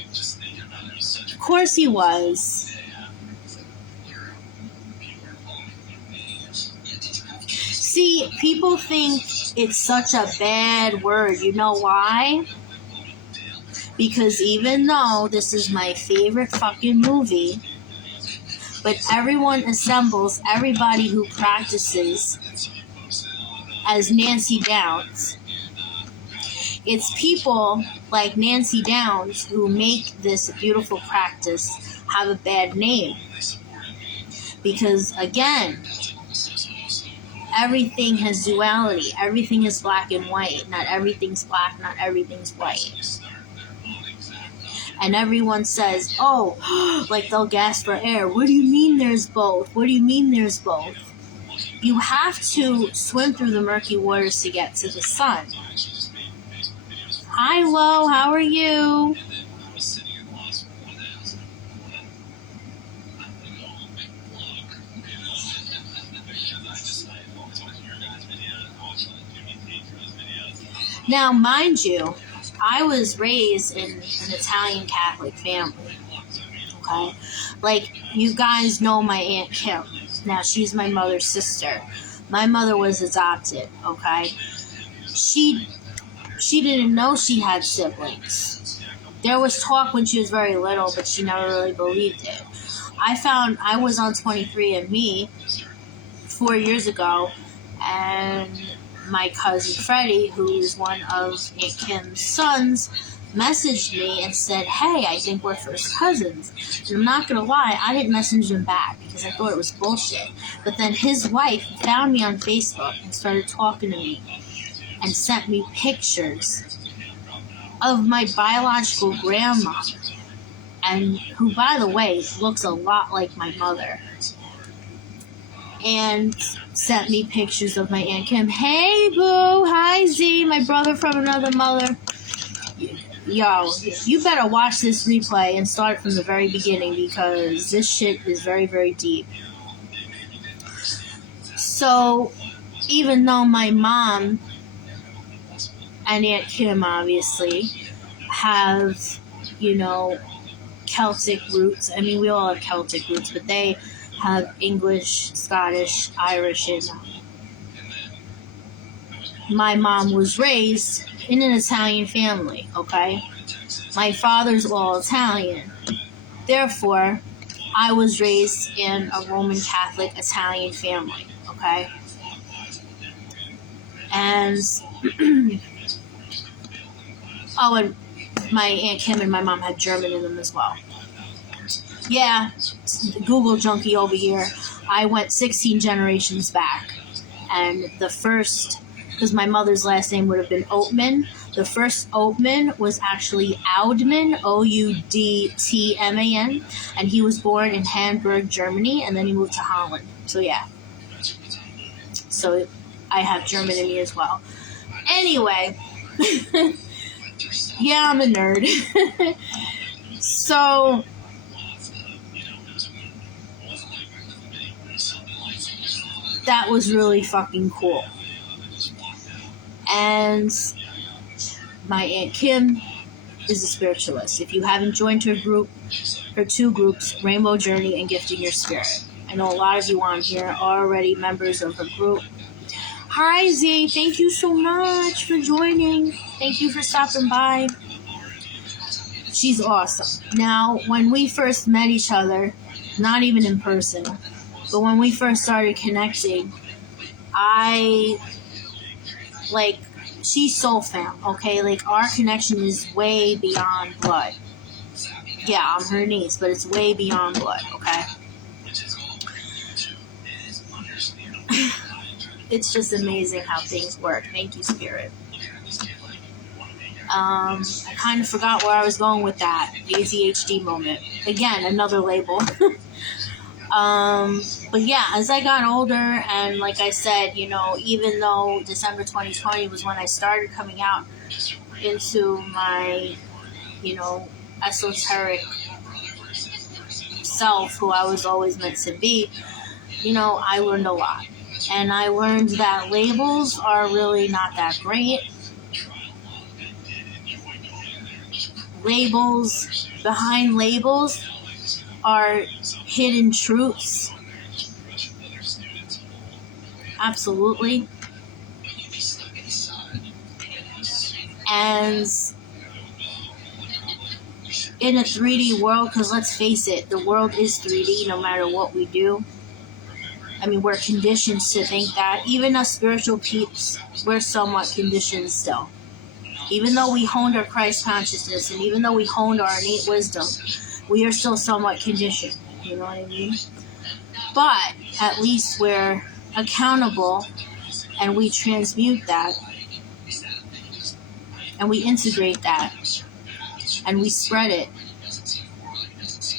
Of course he was. See, people think it's such a bad word. You know why? Because even though this is my favorite fucking movie, but everyone assembles everybody who practices as Nancy Downs. It's people like Nancy Downs who make this beautiful practice have a bad name. Because, again, everything has duality. Everything is black and white. Not everything's black, not everything's white. And everyone says, oh, like they'll gasp for air. What do you mean there's both? What do you mean there's both? You have to swim through the murky waters to get to the sun. Hi, Lo, how are you? Now, mind you, I was raised in an Italian Catholic family, okay? Like, you guys know my Aunt Kim. Now, she's my mother's sister. My mother was adopted, okay? She didn't know she had siblings. There was talk when she was very little, but she never really believed it. I was on 23andMe 4 years ago, and my cousin Freddie, who is one of Aunt Kim's sons, messaged me and said, hey, I think we're first cousins. And I'm not going to lie, I didn't message him back because I thought it was bullshit. But then his wife found me on Facebook and started talking to me and sent me pictures of my biological grandma, and who, by the way, looks a lot like my mother. And sent me pictures of my Aunt Kim. Hey, boo. Hi, Z, my brother from another mother. Yo, you better watch this replay and start from the very beginning because this shit is very, very deep. So, even though my mom and Aunt Kim, obviously, have, Celtic roots. I mean, we all have Celtic roots, but they have English, Scottish, Irish in them. My mom was raised in an Italian family, okay? My father's all Italian. Therefore, I was raised in a Roman Catholic Italian family, okay? And, and my Aunt Kim and my mom had German in them as well. Yeah, Google junkie over here. I went 16 generations back. And the first, because my mother's last name would have been Oatman, the first Oatman was actually Oudman, Oudtman, and he was born in Hamburg, Germany, and then he moved to Holland. So yeah. So I have German in me as well. Anyway, yeah, I'm a nerd. So that was really fucking cool. And my Aunt Kim is a spiritualist. If you haven't joined her group, her two groups, Rainbow Journey and Gifting Your Spirit. I know a lot of you on here are already members of her group. Hi Z, thank you so much for joining. Thank you for stopping by. She's awesome. Now, when we first met each other, not even in person, but when we first started connecting, she's soul fam, okay? Like, our connection is way beyond blood. Yeah, I'm her niece, but it's way beyond blood, okay? It's just amazing how things work. Thank you, Spirit. I kind of forgot where I was going with that. ADHD moment. Again, another label. But yeah, as I got older, and like I said, you know, even though December 2020 was when I started coming out into my, you know, esoteric self, who I was always meant to be, you know, I learned a lot. And I learned that labels are really not that great. Labels, behind labels, are hidden truths. Absolutely. And in a 3D world, because let's face it, the world is 3D no matter what we do. I mean, we're conditioned to think that. Even us spiritual peeps, we're somewhat conditioned still. Even though we honed our Christ consciousness, and even though we honed our innate wisdom, we are still somewhat conditioned. You know what I mean? But at least we're accountable, and we transmute that, and we integrate that, and we spread it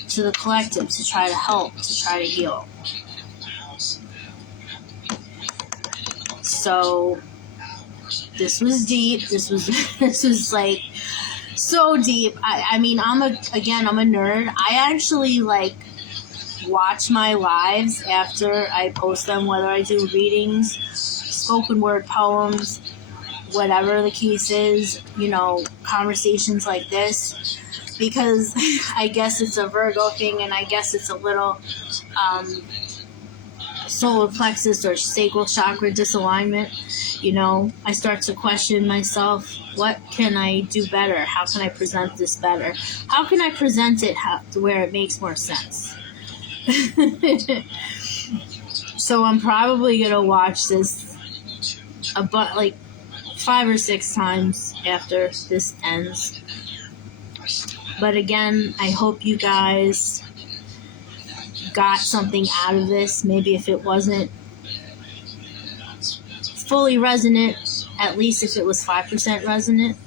to the collective to try to help, to try to heal. So this was deep. This was like so deep. I mean, I'm a nerd. I actually like watch my lives after I post them, whether I do readings, spoken word poems, whatever the case is, you know, conversations like this, because I guess it's a Virgo thing, and I guess it's a little solar plexus or sacral chakra disalignment. You know, I start to question myself. What can I do better? How can I present this better? How can I present it to where it makes more sense? So I'm probably going to watch this like 5 or 6 times after this ends. But again, I hope you guys got something out of this. Maybe if it wasn't fully resonant, at least if it was 5% resonant,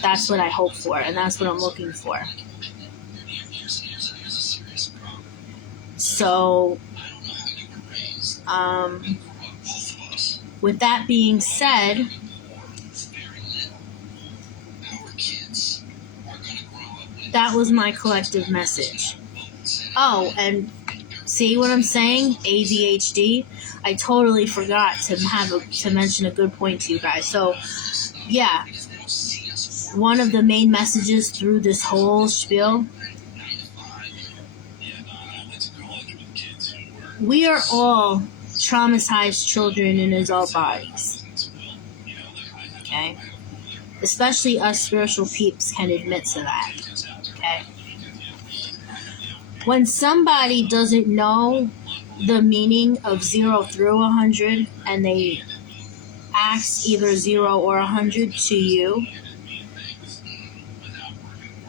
that's what I hope for, and that's what I'm looking for. So, with that being said, that was my collective message. Oh, and see what I'm saying? ADHD. I totally forgot to mention a good point to you guys. So, yeah, one of the main messages through this whole spiel, we are all traumatized children in adult bodies. Okay? Especially us spiritual peeps can admit to that. Okay? When somebody doesn't know the meaning of 0 through 100, and they ask either 0 or 100 to you,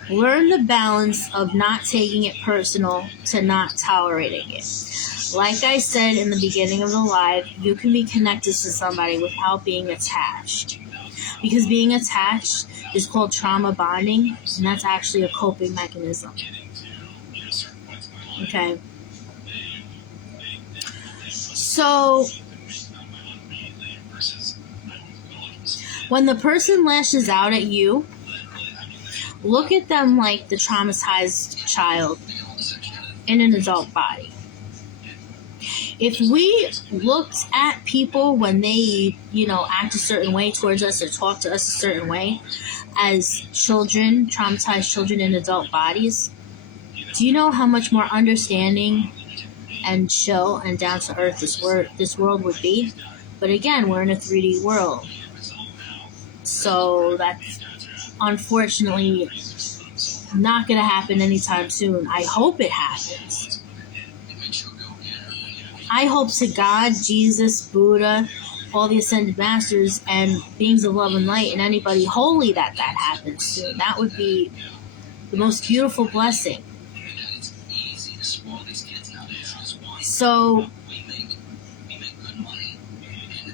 Learn the balance of not taking it personal to not tolerating it. Like I said in the beginning of the live, you can be connected to somebody without being attached. Because being attached is called trauma bonding, and that's actually a coping mechanism. Okay? So, when the person lashes out at you, look at them like the traumatized child in an adult body. If we looked at people when they, act a certain way towards us or talk to us a certain way as children, traumatized children in adult bodies, do you know how much more understanding and chill and down to earth this world would be? But again, we're in a 3D world. So that's unfortunately not going to happen anytime soon. I hope it happens. I hope to God, Jesus, Buddha, all the ascended masters, and beings of love and light, and anybody holy that happens soon. That would be the most beautiful blessing. So,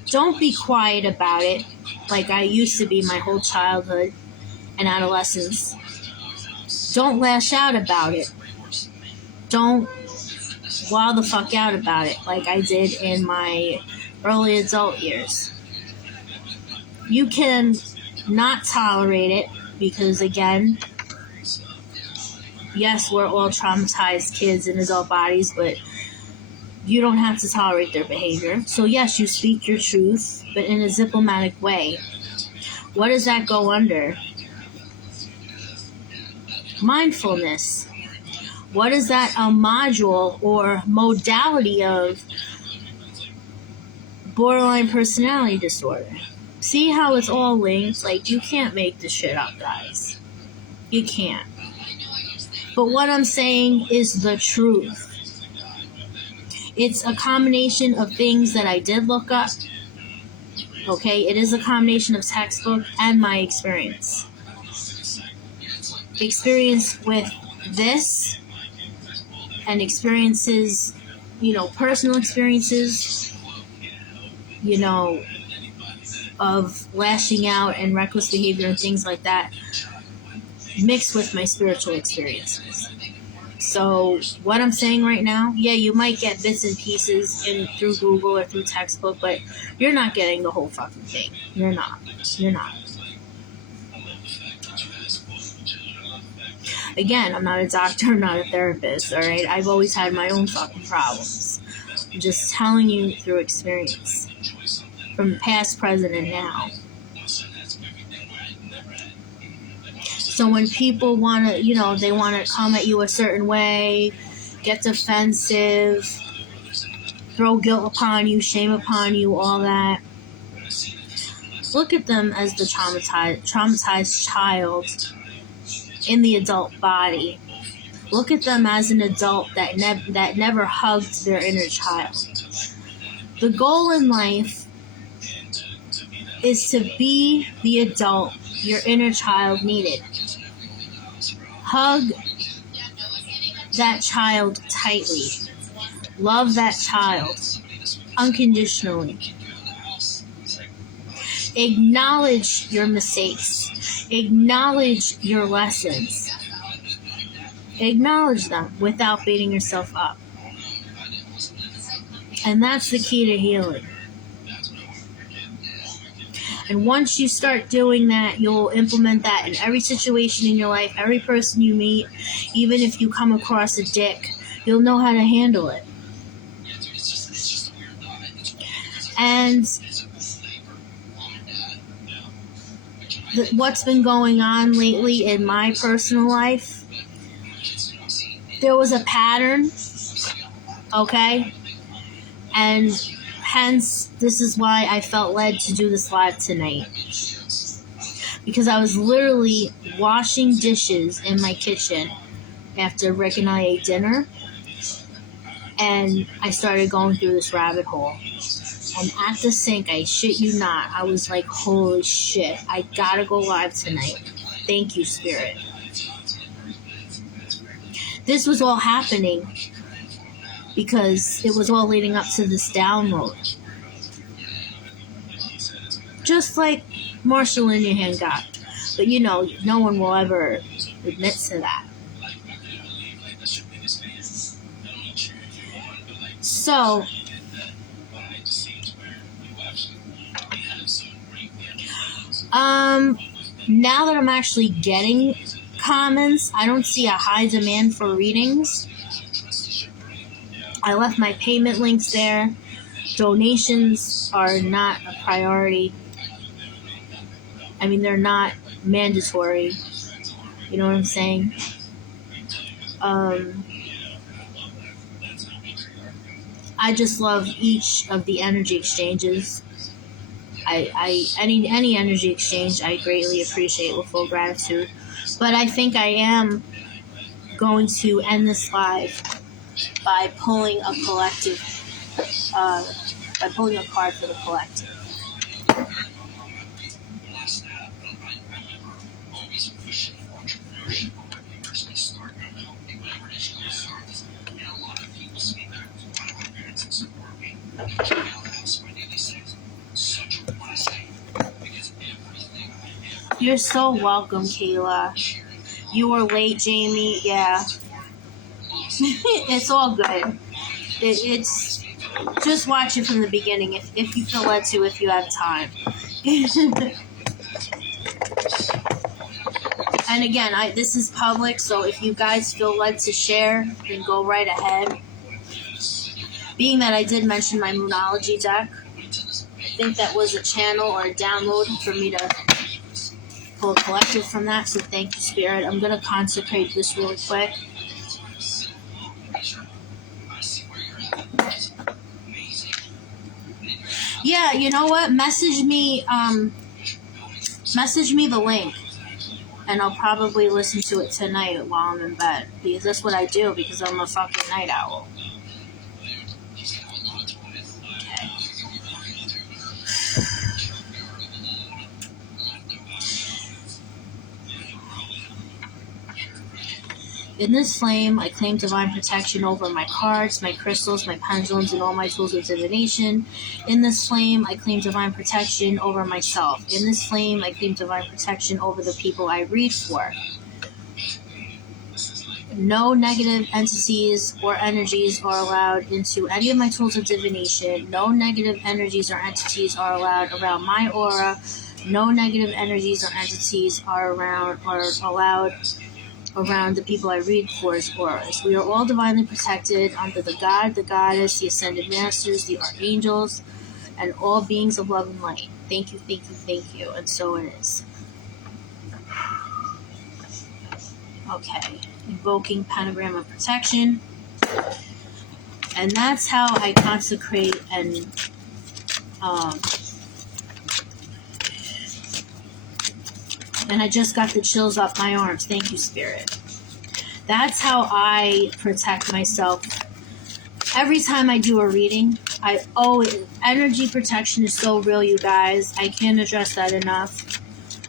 don't be quiet about it like I used to be my whole childhood and adolescence. Don't lash out about it. Don't wild the fuck out about it like I did in my early adult years. You can not tolerate it because, again, yes, we're all traumatized kids in adult bodies, but you don't have to tolerate their behavior. So yes, you speak your truth, but in a diplomatic way. What does that go under? Mindfulness. What is that a module or modality of borderline personality disorder? See how it's all linked? Like, you can't make this shit up, guys. You can't. But what I'm saying is the truth. It's a combination of things that I did look up. Okay? It is a combination of textbook and my experience. Experience with this and experiences, personal experiences, of lashing out and reckless behavior and things like that, mixed with my spiritual experiences. So what I'm saying right now, yeah, you might get bits and pieces through Google or through textbook, but you're not getting the whole fucking thing. You're not. Again, I'm not a doctor, I'm not a therapist, alright? I've always had my own fucking problems. I'm just telling you through experience. From past, present, and now. So when people want to, they want to come at you a certain way, get defensive, throw guilt upon you, shame upon you, all that, look at them as the traumatized child in the adult body. Look at them as an adult that never hugged their inner child. The goal in life is to be the adult your inner child needed. Hug that child tightly. Love that child unconditionally. Acknowledge your mistakes. Acknowledge your lessons. Acknowledge them without beating yourself up. And that's the key to healing. And once you start doing that, you'll implement that in every situation in your life, every person you meet. Even if you come across a dick, you'll know how to handle it. And what's been going on lately in my personal life, there was a pattern, okay? And hence, this is why I felt led to do this live tonight. Because I was literally washing dishes in my kitchen after Rick and I ate dinner. And I started going through this rabbit hole. And at the sink, I shit you not, I was like, holy shit, I gotta go live tonight. Thank you, Spirit. this was all happening because it was all leading up to this download. Just like Marshall Linehan got. But no one will ever admit to that. So, now that I'm actually getting comments, I don't see a high demand for readings. I left my payment links there. Donations are not a priority. I mean, they're not mandatory. You know what I'm saying? I just love each of the energy exchanges. Any energy exchange I greatly appreciate with full gratitude. But I think I am going to end this live by pulling a collective, by pulling a card for the collective. You're so welcome, Kayla. You were late, Jamie. Yeah. It's all good. It's just watch it from the beginning if you feel led to, if you have time. And again, this is public, so if you guys feel led to share, then go right ahead. Being that I did mention my Moonology deck, I think that was a channel or a download for me to pull a collective from that, so thank you, Spirit. I'm going to consecrate this really quick. Yeah, you know what? Message me the link, and I'll probably listen to it tonight while I'm in bed, because that's what I do, because I'm a fucking night owl. In this flame, I claim divine protection over my cards, my crystals, my pendulums, and all my tools of divination. In this flame, I claim divine protection over myself. In this flame, I claim divine protection over the people I read for. No negative entities or energies are allowed into any of my tools of divination. No negative energies or entities are allowed around my aura. No negative energies or entities are allowed around the people I read for as auras. We are all divinely protected under the God, the Goddess, the Ascended Masters, the Archangels, and all beings of love and light. Thank you, thank you, thank you. And so it is. Okay. Invoking Pentagram of Protection. And that's how I consecrate and I just got the chills up my arms. Thank you, Spirit. That's how I protect myself. Every time I do a reading, energy protection is so real, you guys. I can't address that enough.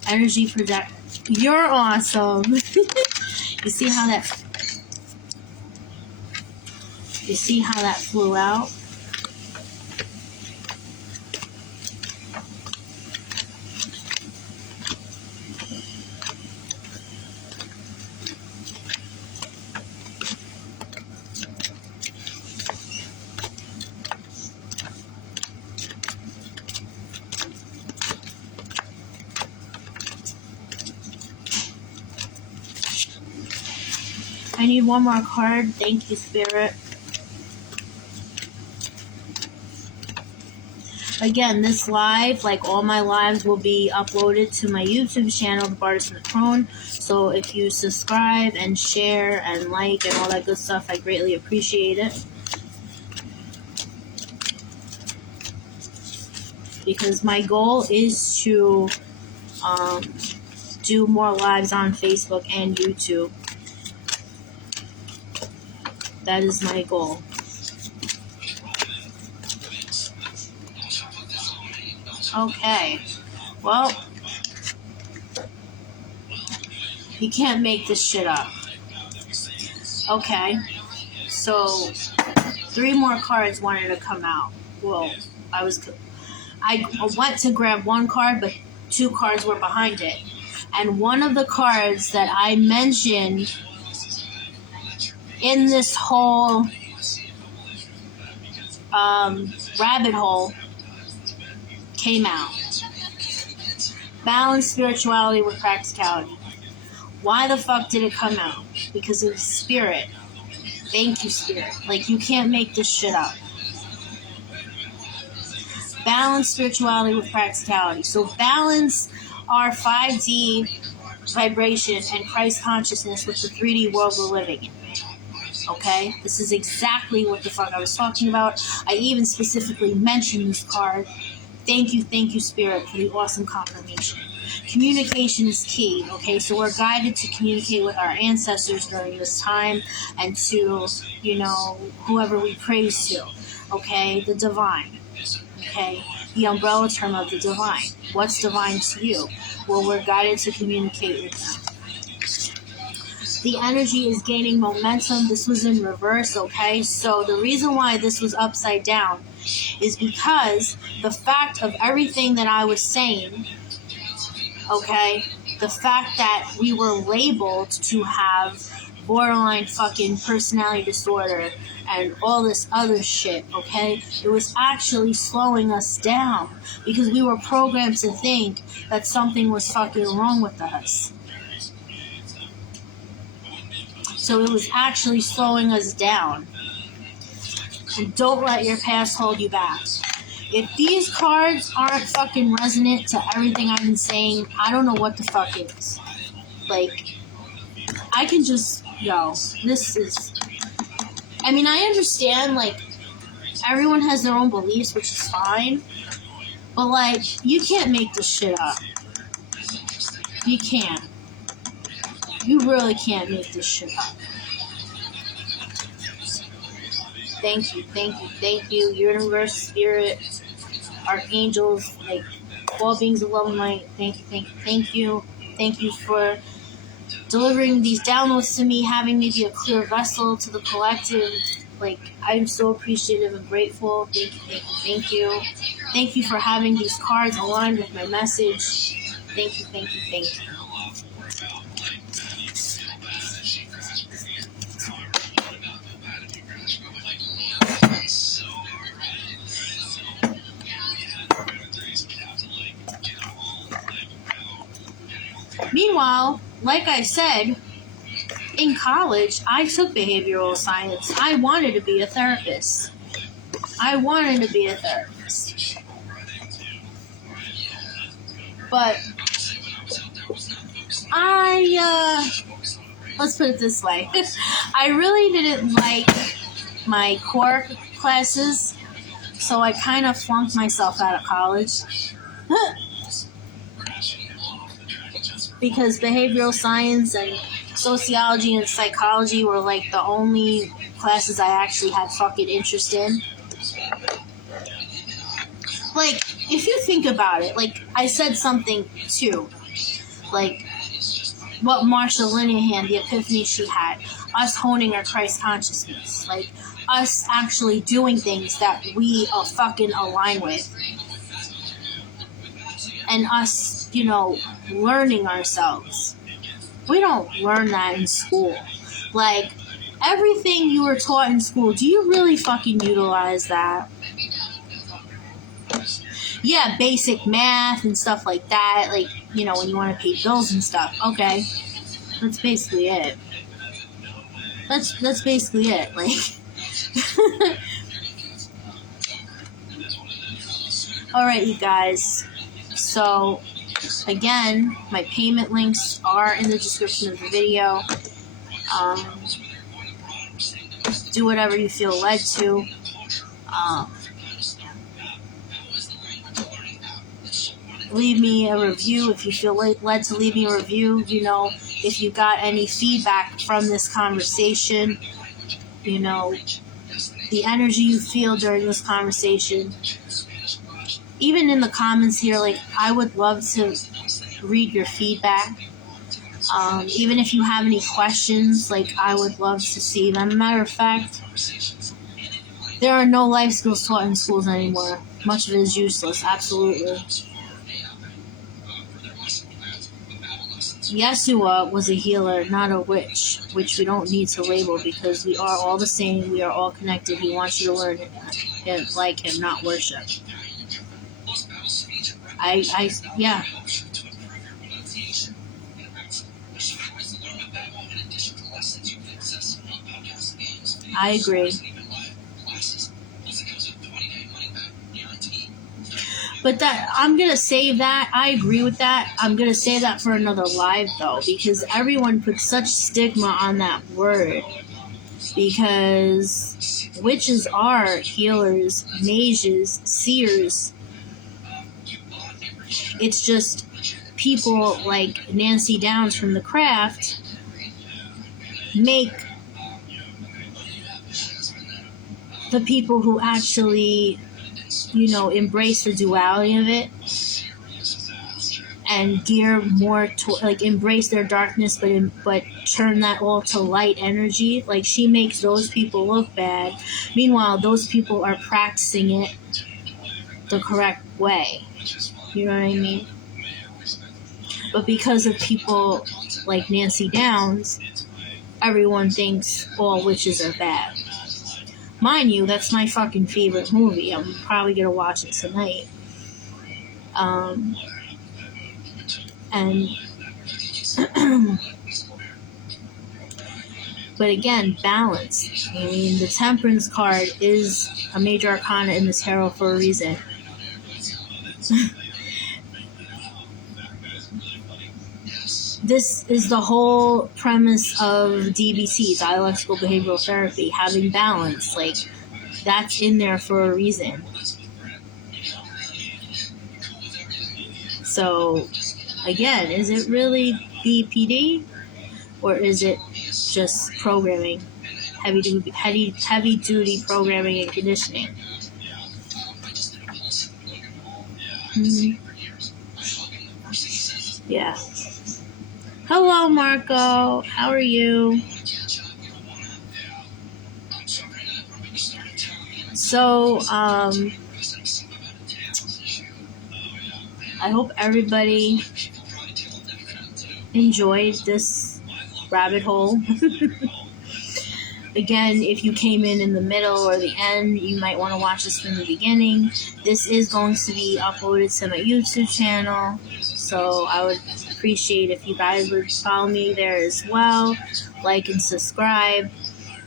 Energy protect. You're awesome. You see how that flew out? I need one more card. Thank you, Spirit. Again, this live, like all my lives, will be uploaded to my YouTube channel, The Bartis and the Crone. So if you subscribe and share and like and all that good stuff, I greatly appreciate it. Because my goal is to do more lives on Facebook and YouTube. That is my goal. Okay. Well, you can't make this shit up. Okay, so 3 more cards wanted to come out. Well, I went to grab 1 card, but 2 cards were behind it. And one of the cards that I mentioned in this whole rabbit hole came out. Balance spirituality with practicality. Why the fuck did it come out? Because it was spirit. Thank you, spirit. Like, you can't make this shit up. Balance spirituality with practicality. So balance our 5D vibration and Christ consciousness with the 3D world we're living in. Okay? This is exactly what the fuck I was talking about. I even specifically mentioned this card. Thank you, Spirit, for the awesome confirmation. Communication is key, okay? So we're guided to communicate with our ancestors during this time and to, whoever we praise to, okay? The divine, okay? The umbrella term of the divine. What's divine to you? Well, we're guided to communicate with them. The energy is gaining momentum. This was in reverse, okay? So the reason why this was upside down is because the fact of everything that I was saying, okay, the fact that we were labeled to have borderline fucking personality disorder and all this other shit, okay, it was actually slowing us down because we were programmed to think that something was fucking wrong with us. So it was actually slowing us down. And don't let your past hold you back. If these cards aren't fucking resonant to everything I've been saying, I don't know what the fuck is. Like, I can just, this is... I mean, I understand, like, everyone has their own beliefs, which is fine. But, like, you can't make this shit up. You can't. You really can't make this shit up. Thank you, universe, spirit, archangels, like, all beings of love and light. Thank you for delivering these downloads to me, having me be a clear vessel to the collective. Like, I'm so appreciative and grateful. Thank you. Thank you for having these cards aligned with my message. Thank you. Meanwhile, like I said, in college, I took behavioral science. I wanted to be a therapist. But let's put it this way. I really didn't like my core classes, so I kind of flunked myself out of college. Because behavioral science and sociology and psychology were like the only classes I actually had fucking interest in. Like, if you think about it, like, I said something too. Like, what Marsha Linehan, the epiphany she had. Us honing our Christ consciousness. Like, us actually doing things that we fucking align with. And us, learning ourselves. We don't learn that in school. Like, everything you were taught in school, do you really fucking utilize that? Yeah, basic math and stuff like that. Like, when you want to pay bills and stuff. Okay. That's basically it. That's basically it. Like, alright, you guys. So, again, my payment links are in the description of the video. Do whatever you feel led to. Leave me a review if you feel led to leave me a review. If you got any feedback from this conversation, the energy you feel during this conversation. Even in the comments here, like, I would love to read your feedback. Even if you have any questions, like, I would love to see them. Matter of fact, there are no life skills taught in schools anymore. Much of it is useless, absolutely. Yeshua was a healer, not a witch, which we don't need to label because we are all the same. We are all connected. He wants you to learn him, like him, not worship. Yeah. I agree. But that, I'm going to save that. I agree with that. I'm going to save that for another live, though, because everyone puts such stigma on that word. Because witches are healers, mages, seers. It's just people like Nancy Downs from The Craft make the people who actually, embrace the duality of it and gear more to, like, embrace their darkness, but turn that all to light energy. Like, she makes those people look bad. Meanwhile, those people are practicing it the correct way. You know what I mean? But because of people like Nancy Downs, everyone thinks all witches are bad. Mind you, that's my fucking favorite movie. I'm probably gonna watch it tonight. But again, balance. I mean, the Temperance card is a major arcana in this tarot for a reason. This is the whole premise of DBT, dialectical behavioral therapy, having balance. Like, that's in there for a reason. So, again, is it really BPD? Or is it just programming? Heavy duty programming and conditioning. Yeah. Hello, Marco. How are you? So, I hope everybody enjoyed this rabbit hole. Again, if you came in the middle or the end, you might want to watch this from the beginning. This is going to be uploaded to my YouTube channel, so I would appreciate if you guys would follow me there as well, like and subscribe.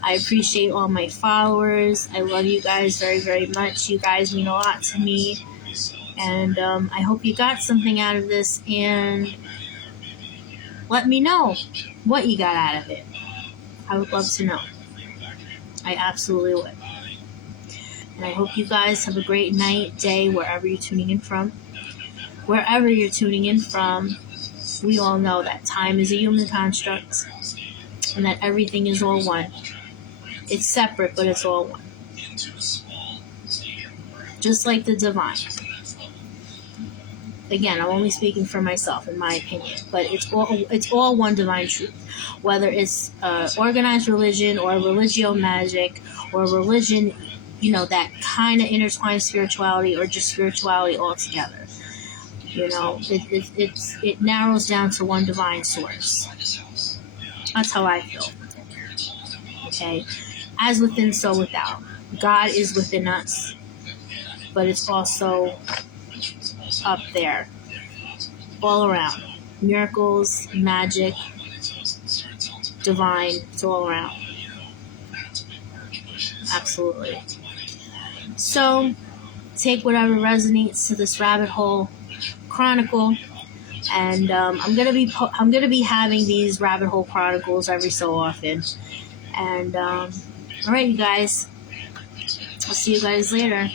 I appreciate all my followers. I love you guys very, very much. You guys mean a lot to me, and I hope you got something out of this, and let me know what you got out of it. I would love to know. I absolutely would. And I hope you guys have a great night, day, wherever you're tuning in from. Wherever you're tuning in from, we all know that time is a human construct and that everything is all one. It's separate, but it's all one. Just like the divine. Again, I'm only speaking for myself, in my opinion, but it's all one divine truth. Whether it's organized religion or religio magic or religion, that kind of intertwined spirituality or just spirituality altogether. It narrows down to one divine source. That's how I feel. Okay? As within, so without. God is within us, but it's also up there, all around. Miracles, magic, divine, it's all around. Absolutely. So, take whatever resonates to this Rabbit Hole Chronicle, and I'm gonna be having these Rabbit Hole Chronicles every so often. And all right, you guys, I'll see you guys later.